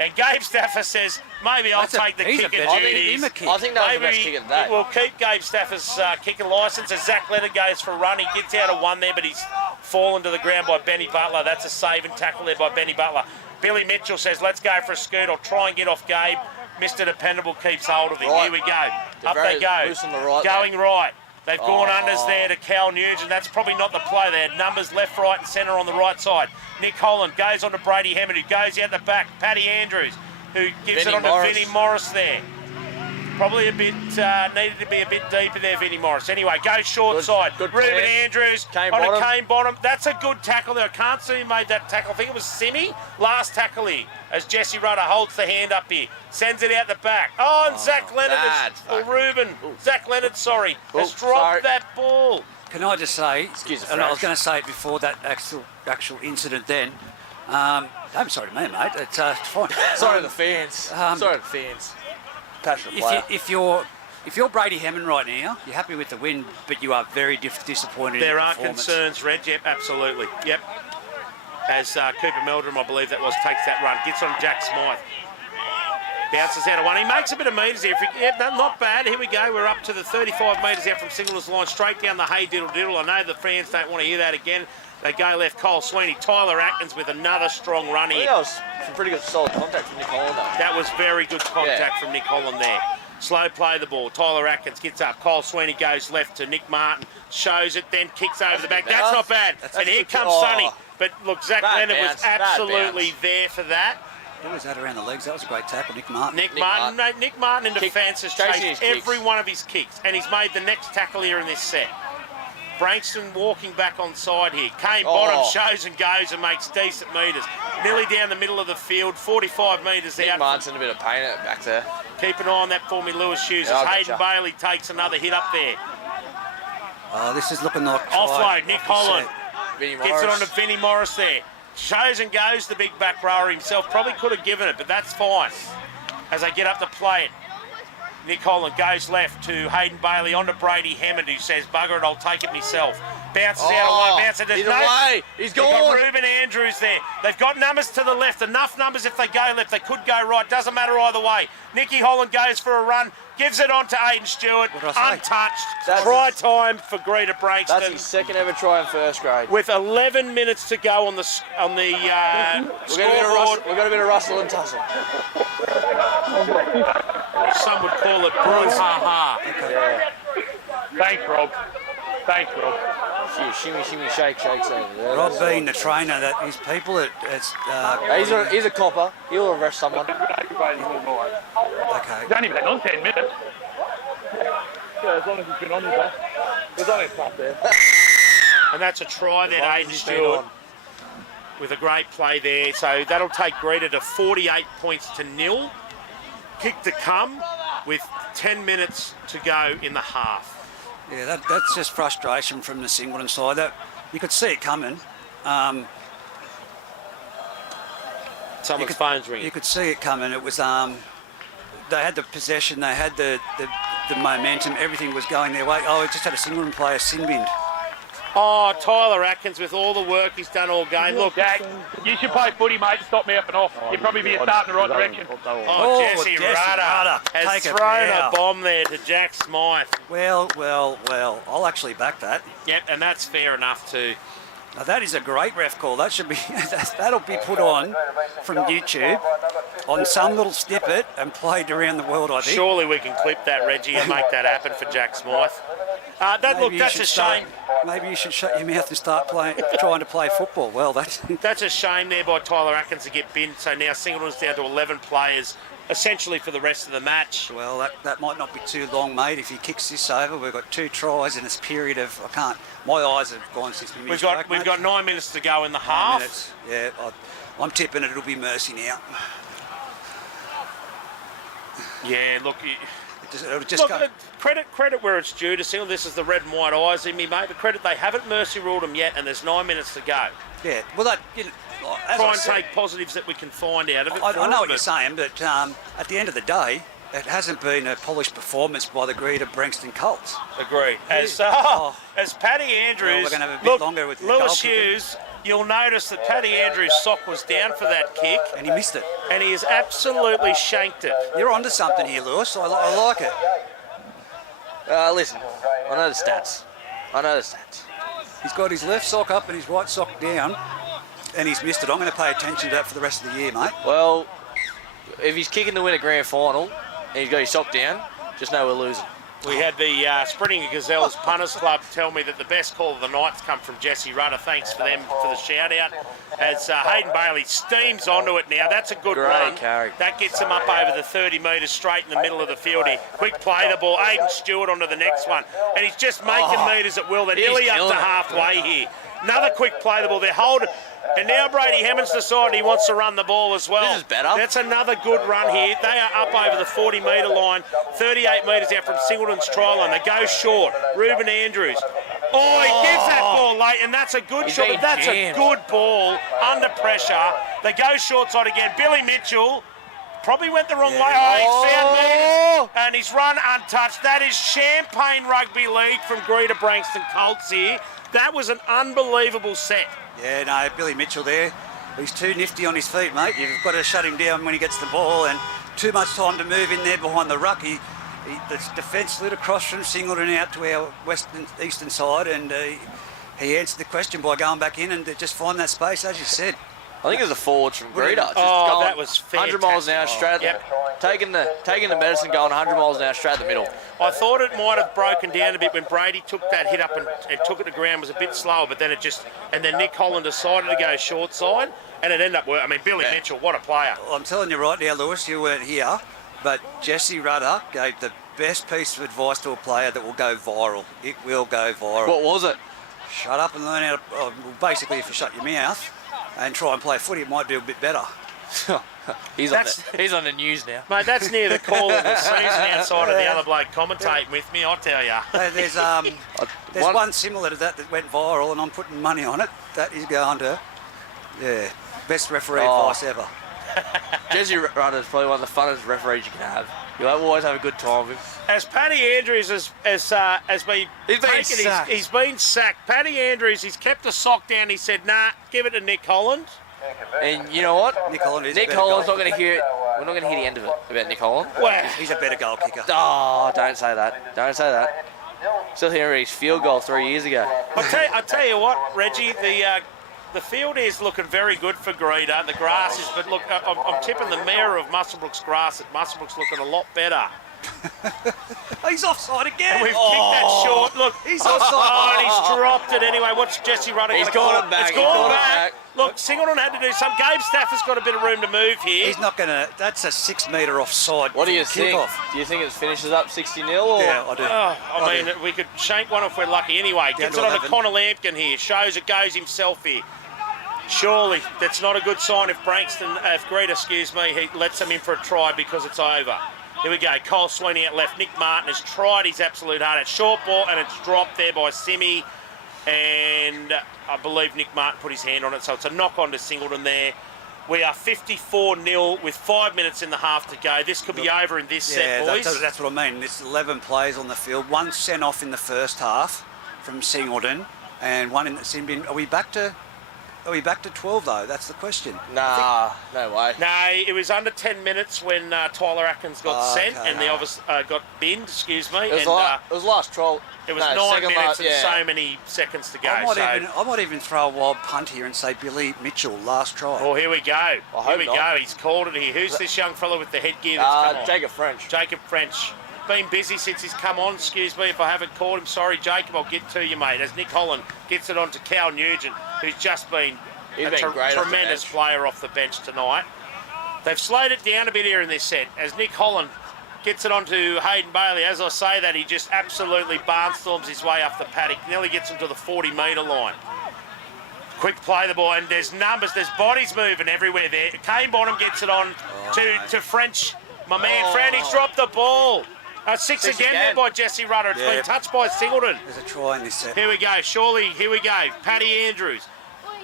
And Gabe Stauffer says, maybe I'll take the kick and duties. I think that was the best kick of the day. We'll keep Gabe Stauffer's kicking licence as Zach Leonard goes for a run. He gets out of one there, but he's fallen to the ground by Benny Butler. That's a save and tackle there by Benny Butler. Billy Mitchell says, let's go for a scoot. I'll try and get off Gabe. Mr. Dependable keeps hold of him. Right. Here we go. Up very they go. loose on the right Going there. right. They've gone unders there to Cal Nugent. That's probably not the play. They had numbers left, right and centre on the right side. Nick Holland goes on to Brady Hammond, who goes out the back. Paddy Andrews, who gives it on to Vinnie Morris there. Probably a bit, needed to be a bit deeper there, Vinnie Morris. Anyway, goes short side. Good Ruben plan. Andrews Kane on Bottom. a Kane Bottom. That's a good tackle there. I can't see who made that tackle. I think it was Simi. Last tackle here. as Jesse Rudder holds the hand up here. Sends it out the back. Oh, and Zach Leonard, Zach Leonard, sorry, has dropped that ball. Can I just say, and I was going to say it before that actual incident then, I'm sorry to me, mate. It's fine. Sorry to the fans. Sorry to the fans. Passionate player. If you're Brady Hammond right now, you're happy with the win, but you are very disappointed. There in the are concerns, Reg. Yep, absolutely. Yep. As Cooper Meldrum, I believe that was, takes that run. Gets on Jack Smythe. Bounces out of one. He makes a bit of metres here. Not bad. Here we go. We're up to the 35 metres out from Singleton's line. Straight down the hay diddle. I know the fans don't want to hear that again. They go left. Cole Sweeney. Tyler Atkins with another strong run here. That was some pretty good solid contact from Nick Holland. That was very good contact from Nick Holland there. Slow play the ball. Tyler Atkins gets up. Cole Sweeney goes left to Nick Martin. Shows it, then kicks over the back. That's not bad. And here comes Sonny. But look, Zach Leonard was absolutely there for that. Who was that around the legs? That was a great tackle, Nick Martin. Nick Martin in defence has chased every one of his kicks, and he's made the next tackle here in this set. Branxton walking back on side here. Kane Bottom shows and goes and makes decent metres. Nearly down the middle of the field, 45 metres out. Nick Martin's in a bit of pain back there. Keep an eye on that for me, Lewis Hughes, as Hayden Bailey takes another hit up there. Oh, this is looking like... Offload, Nick Holland. Gets it on to Vinnie Morris there. Shows and goes the big back rower himself. Probably could have given it, but that's fine. As they get up to play it. Nick Holland goes left to Hayden Bailey, onto Brady Hammond, who says, bugger it, I'll take it myself. Bounces out of one, bounces it. He's away. He's gone. Got Ruben Andrews there. They've got numbers to the left. Enough numbers if they go left. They could go right. Doesn't matter either way. Nicky Holland goes for a run. Gives it on to Aiden Stewart. Untouched. Try time for Greta Branxton. That's his second ever try in first grade. With 11 minutes to go on the scoreboard. We've got a bit of rustle and tussle. Some would call it brouhaha. Thanks, Rob. Shimmy, shake over there. Rob being the trainer, that his people he's a copper. He'll arrest someone. Okay. He's only been on 10 minutes. Yeah, as long as he's been on with that. There's only a top there. And that's a try there, Aiden Stewart, with a great play there. So that'll take Greta to 48 points to 0. Kick to come with 10 minutes to go in the half. Yeah, that's just frustration from the Singleton side. That you could see it coming. Someone's phone's ringing. You could see it coming. It was they had the possession, they had the momentum, everything was going their way. Oh, it just had a Singleton player sin-binned. Oh, Tyler Atkins with all the work he's done all game. Look, Jack, you should play footy, mate, and stop me up and off. You'd probably be a start in the right direction. Jesse Rudder has thrown a bomb there to Jack Smythe. Well, I'll actually back that. Yep, and that's fair enough too. Now that is a great ref call. That should be that'll be put on from YouTube on some little snippet and played around the world, I think. Surely we can clip that, Reggie, and make that happen for Jack Smythe. That's a shame. Maybe you should shut your mouth and start trying to play football. Well, that's a shame there by Tyler Atkins to get binned. So now Singleton's down to 11 players, essentially for the rest of the match. Well, that might not be too long, mate. If he kicks this over, we've got 2 tries in this period of my eyes have gone since we missed. We've got 9 minutes to go in the half. 9 minutes. Yeah, I'm tipping it'll be Mercy now. Yeah, look. Credit where it's due to Singleton. This is the red and white eyes in me, mate. But credit, they haven't mercy ruled them yet, and there's 9 minutes to go. Yeah, well, try and take positives that we can find out of it. I know what you're saying, but at the end of the day, it hasn't been a polished performance by the Greta Branxton Colts. Agreed. As Paddy Andrews, we're going to have a bit longer with Lewis Hughes. You'll notice that Paddy Andrews' sock was down for that kick. And he missed it. And he has absolutely shanked it. You're onto something here, Lewis. I like it. Listen, I know the stats. He's got his left sock up and his right sock down, and he's missed it. I'm going to pay attention to that for the rest of the year, mate. Well, if he's kicking to win a grand final and he's got his sock down, just know we're losing. We had the Sprinting Gazelles Punters Club tell me that the best call of the night's come from Jesse Rudder. Thanks for them for the shout-out. As Hayden Bailey steams onto it now. That's a good run. Carry. That gets him up over the 30 metres straight in the middle of the field here. Quick play the ball. Aiden Stewart onto the next one. And he's just making metres at will. They're nearly up to halfway here. Another quick play the ball. They're holding. And now Brady Hammond's decided he wants to run the ball as well. This is better. That's another good run here. They are up over the 40-metre line, 38 metres out from Singleton's try line. They go short. Ruben Andrews. Oh, he gives that ball late, and that's a good shot. But that's a good ball under pressure. They go short side again. Billy Mitchell probably went the wrong way. Oh, he's found meters, and he's run untouched. That is Champagne Rugby League from Greta Branxton Colts here. That was an unbelievable set. Yeah, no, Billy Mitchell there. He's too nifty on his feet, mate. You've got to shut him down when he gets the ball, and too much time to move in there behind the ruck. The defence slid across from Singleton out to our eastern side, and he answered the question by going back in and just find that space, as you said. I think it was a forward from Greta. Oh, that was fantastic. 100 miles an hour straight. Taking the medicine, going 100 miles an hour straight at the middle. I thought it might have broken down a bit when Brady took that hit up and took it to ground. Was a bit slower, but then then Nick Holland decided to go short side, and it ended up working. I mean, Billy Mitchell, what a player. Well, I'm telling you right now, Lewis, you weren't here, but Jesse Rudder gave the best piece of advice to a player that will go viral. It will go viral. What was it? Shut up and learn how to... basically, if you shut your mouth and try and play footy, it might do a bit better. He's on the news now. Mate, that's near the call of the season outside of the other bloke commentating with me, I tell you. There's one similar to that went viral, and I'm putting money on it. That is going to, best referee advice ever. Jesse Rudder is probably one of the funnest referees you can have. You'll always have a good time with him. As Paddy Andrews has been sacked. He's been sacked. Paddy Andrews, he's kept the sock down. He said, nah, give it to Nick Holland. And you know what? Nick Holland's not going to hear it. We're not going to hear the end of it about Nick Holland. Well, he's a better goal kicker. Oh, don't say that. Don't say that. Still hearing his field goal 3 years ago. I'll tell you what, Reggie, the field is looking very good for Greta. The grass is, but look, I'm tipping the mayor of Muswellbrook's grass at Muswellbrook's looking a lot better. He's offside again. And we've kicked that short. Look, he's offside. Oh, and he's dropped it anyway. What's Jesse Rudder? He's gone back. It's gone back. Look, Singleton had to do some. Gabe Stafford's got a bit of room to move here. He's not going to. That's a 6 metre offside. What do you think? Off. Do you think it finishes up 60-0? Yeah, I do. I mean, we could shank one if we're lucky anyway. Gets it on to Connor Lampkin here. Shows it goes himself here. Surely that's not a good sign if Greta, he lets him in for a try because it's over. Here we go. Cole Sweeney at left. Nick Martin has tried his absolute hardest. Short ball, and it's dropped there by Simmy. And I believe Nick Martin put his hand on it, so it's a knock on to Singleton there. We are 54-0 with 5 minutes in the half to go. This could be over in this set, boys. That's what I mean. There's 11 players on the field. One sent off in the first half from Singleton, and one in the sin bin. Are we back to 12 though? That's the question. Nah, no way. No, it was under 10 minutes when Tyler Atkins got sent, and they obviously got binned. Excuse me. It was last trial. It was 9 minutes and so many seconds to go. I might even throw a wild punt here and say Billy Mitchell, last try. Oh, here we go. Here we go. He's called it here. Who's this young fellow with the headgear that's come on? Jacob French. Jacob French. Been busy since he's come on. Excuse me if I haven't called him. Sorry, Jacob. I'll get to you, mate. As Nick Holland gets it on to Cal Nugent, who's just been a tremendous player off the bench tonight. They've slowed it down a bit here in this set as Nick Holland gets it on to Hayden Bailey. As I say that, he just absolutely barnstorms his way up the paddock. Nearly gets him to the 40-metre line. Quick play the ball, and there's numbers, there's bodies moving everywhere there. Kane Bonham gets it on to French. My man, Fran, he's dropped the ball. Six again there by Jesse Rudder. It's been touched by Singleton. There's a try in this set. Here we go. Surely, here we go. Paddy Andrews.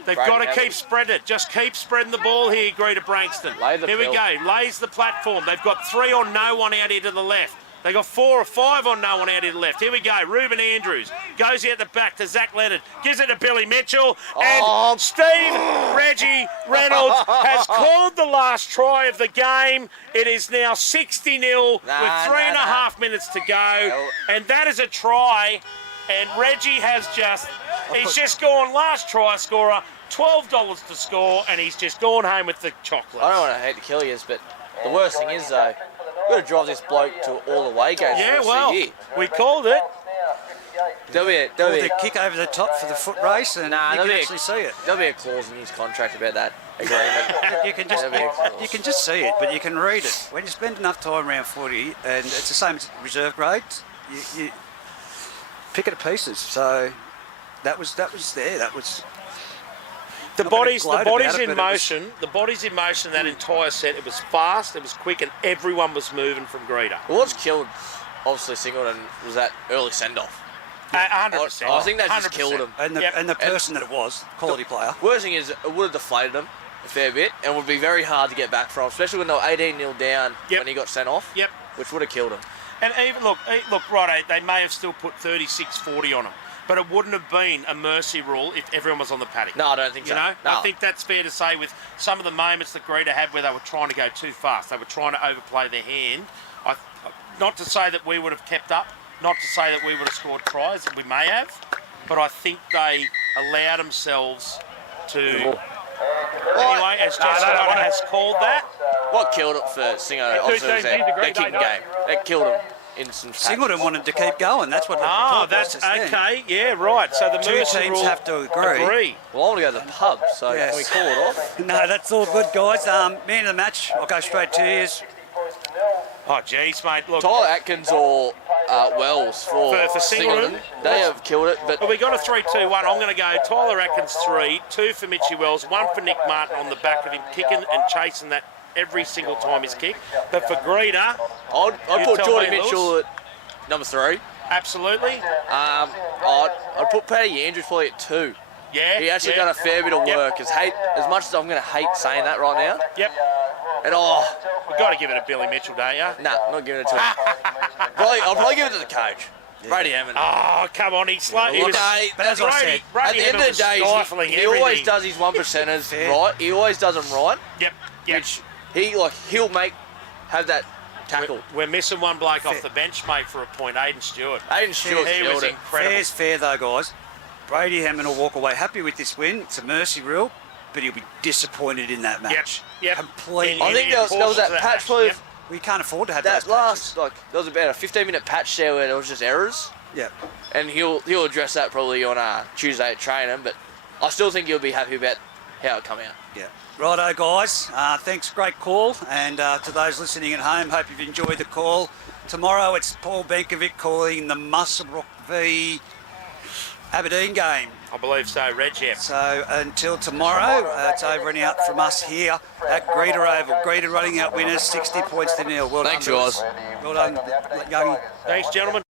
They've got to keep spreading it. Just keep spreading the ball here, Greta Branxton. Here we go. Lays the platform. They've got 3 on no one out here to the left. They've got 4 or 5 on no one out here to the left. Here we go. Ruben Andrews goes out the back to Zach Leonard. Gives it to Billy Mitchell. And Steve Reggie Reynolds has called the last try of the game. It is now 60-0 with 3.5 minutes to go. And that is a try. And Reggie has he's just gone last try scorer, $12 to score, and he's just gone home with the chocolates. I don't want to hate to kill you, but the worst thing is, though, we've got to drive this bloke to all away games. Yeah, well, we called it. There'll be a kick over the top for the foot race, and you can actually see it. There'll be a clause in his contract about that agreement. you can just see it, but you can read it. When you spend enough time around footy, and it's the same as reserve grades, you pick it to pieces. So that was there. That was The not gonna body's gloat about it, in but it was- motion. The body's in motion that entire set. It was fast, it was quick, and everyone was moving from Greta. What's killed, obviously, Singleton was that early send-off. 100%. I think that just 100%. killed him. And the person that it was, quality player. Worst thing is, it would have deflated him a fair bit, and would be very hard to get back from, especially when they were 18-0 down when he got sent off. Yep. Which would have killed him. And even look, right, they may have still put 36-40 on him, but it wouldn't have been a mercy rule if everyone was on the paddock. No, I don't think so. You know, No. I think that's fair to say with some of the moments that Greta had where they were trying to go too fast. They were trying to overplay their hand. Not to say that we would have kept up, not to say that we would have scored tries, we may have, but I think they allowed themselves to... Anyway, as Jessica has called that... What killed it for Singo, obviously, was their kicking game. That killed him in some patches. Singleton wanted to keep going. That's what. That's okay. Yeah, right. So the Two mercy teams rule have to agree. Well, I want to go to the pub, so Yes. can we call it off? No, that's all good, guys. Man of the match. I'll go straight to you. Oh, jeez, mate. Look, Tyler Atkins or Wells for Singleton. They have killed it, but we got a 3-2-1. I'm going to go Tyler Atkins 3, 2 for Mitchy Wells, 1 for Nick Martin on the back of him kicking and chasing that every single time he's kicked. But for Greta, I'd put Jordan Mitchell at number 3. Absolutely. I'd put Paddy Andrews probably at 2. Yeah. He actually done a fair bit of work. As much as I'm going to hate saying that right now. Yep. And You've got to give it to Billy Mitchell, don't you? Nah, not giving it to him. I'll probably give it to the coach. Brady Hammond. Oh, come on, he's slow. Look, but as I said, at the end of the day, he always does his 1%ers right. He always does them right. Yep. Which he'll have that tackle. We're missing one bloke off the bench, mate, for a point. Aiden Stewart. Aiden Stewart He was killed it. incredible. Fair's fair though, guys. Brady Hammond will walk away happy with this win. It's a mercy rule, but he'll be disappointed in that match. Yep. Completely. I think there was that patch play. We can't afford to have That those patches. last, there was about a 15-minute patch there where there was just errors. Yeah. And he'll address that probably on Tuesday at training, but I still think he'll be happy about how it come out. Yeah. Righto, guys. Thanks, great call. And to those listening at home, hope you've enjoyed the call. Tomorrow it's Paul Benkovic calling the Muswellbrook v Aberdeen game. I believe so, Reg, yeah. So until tomorrow, it's over and out from us here at Greta Oval. Greta running out winners, 60 points to nil. Well Thanks, done, guys. Well done, Youngie. Thanks, gentlemen.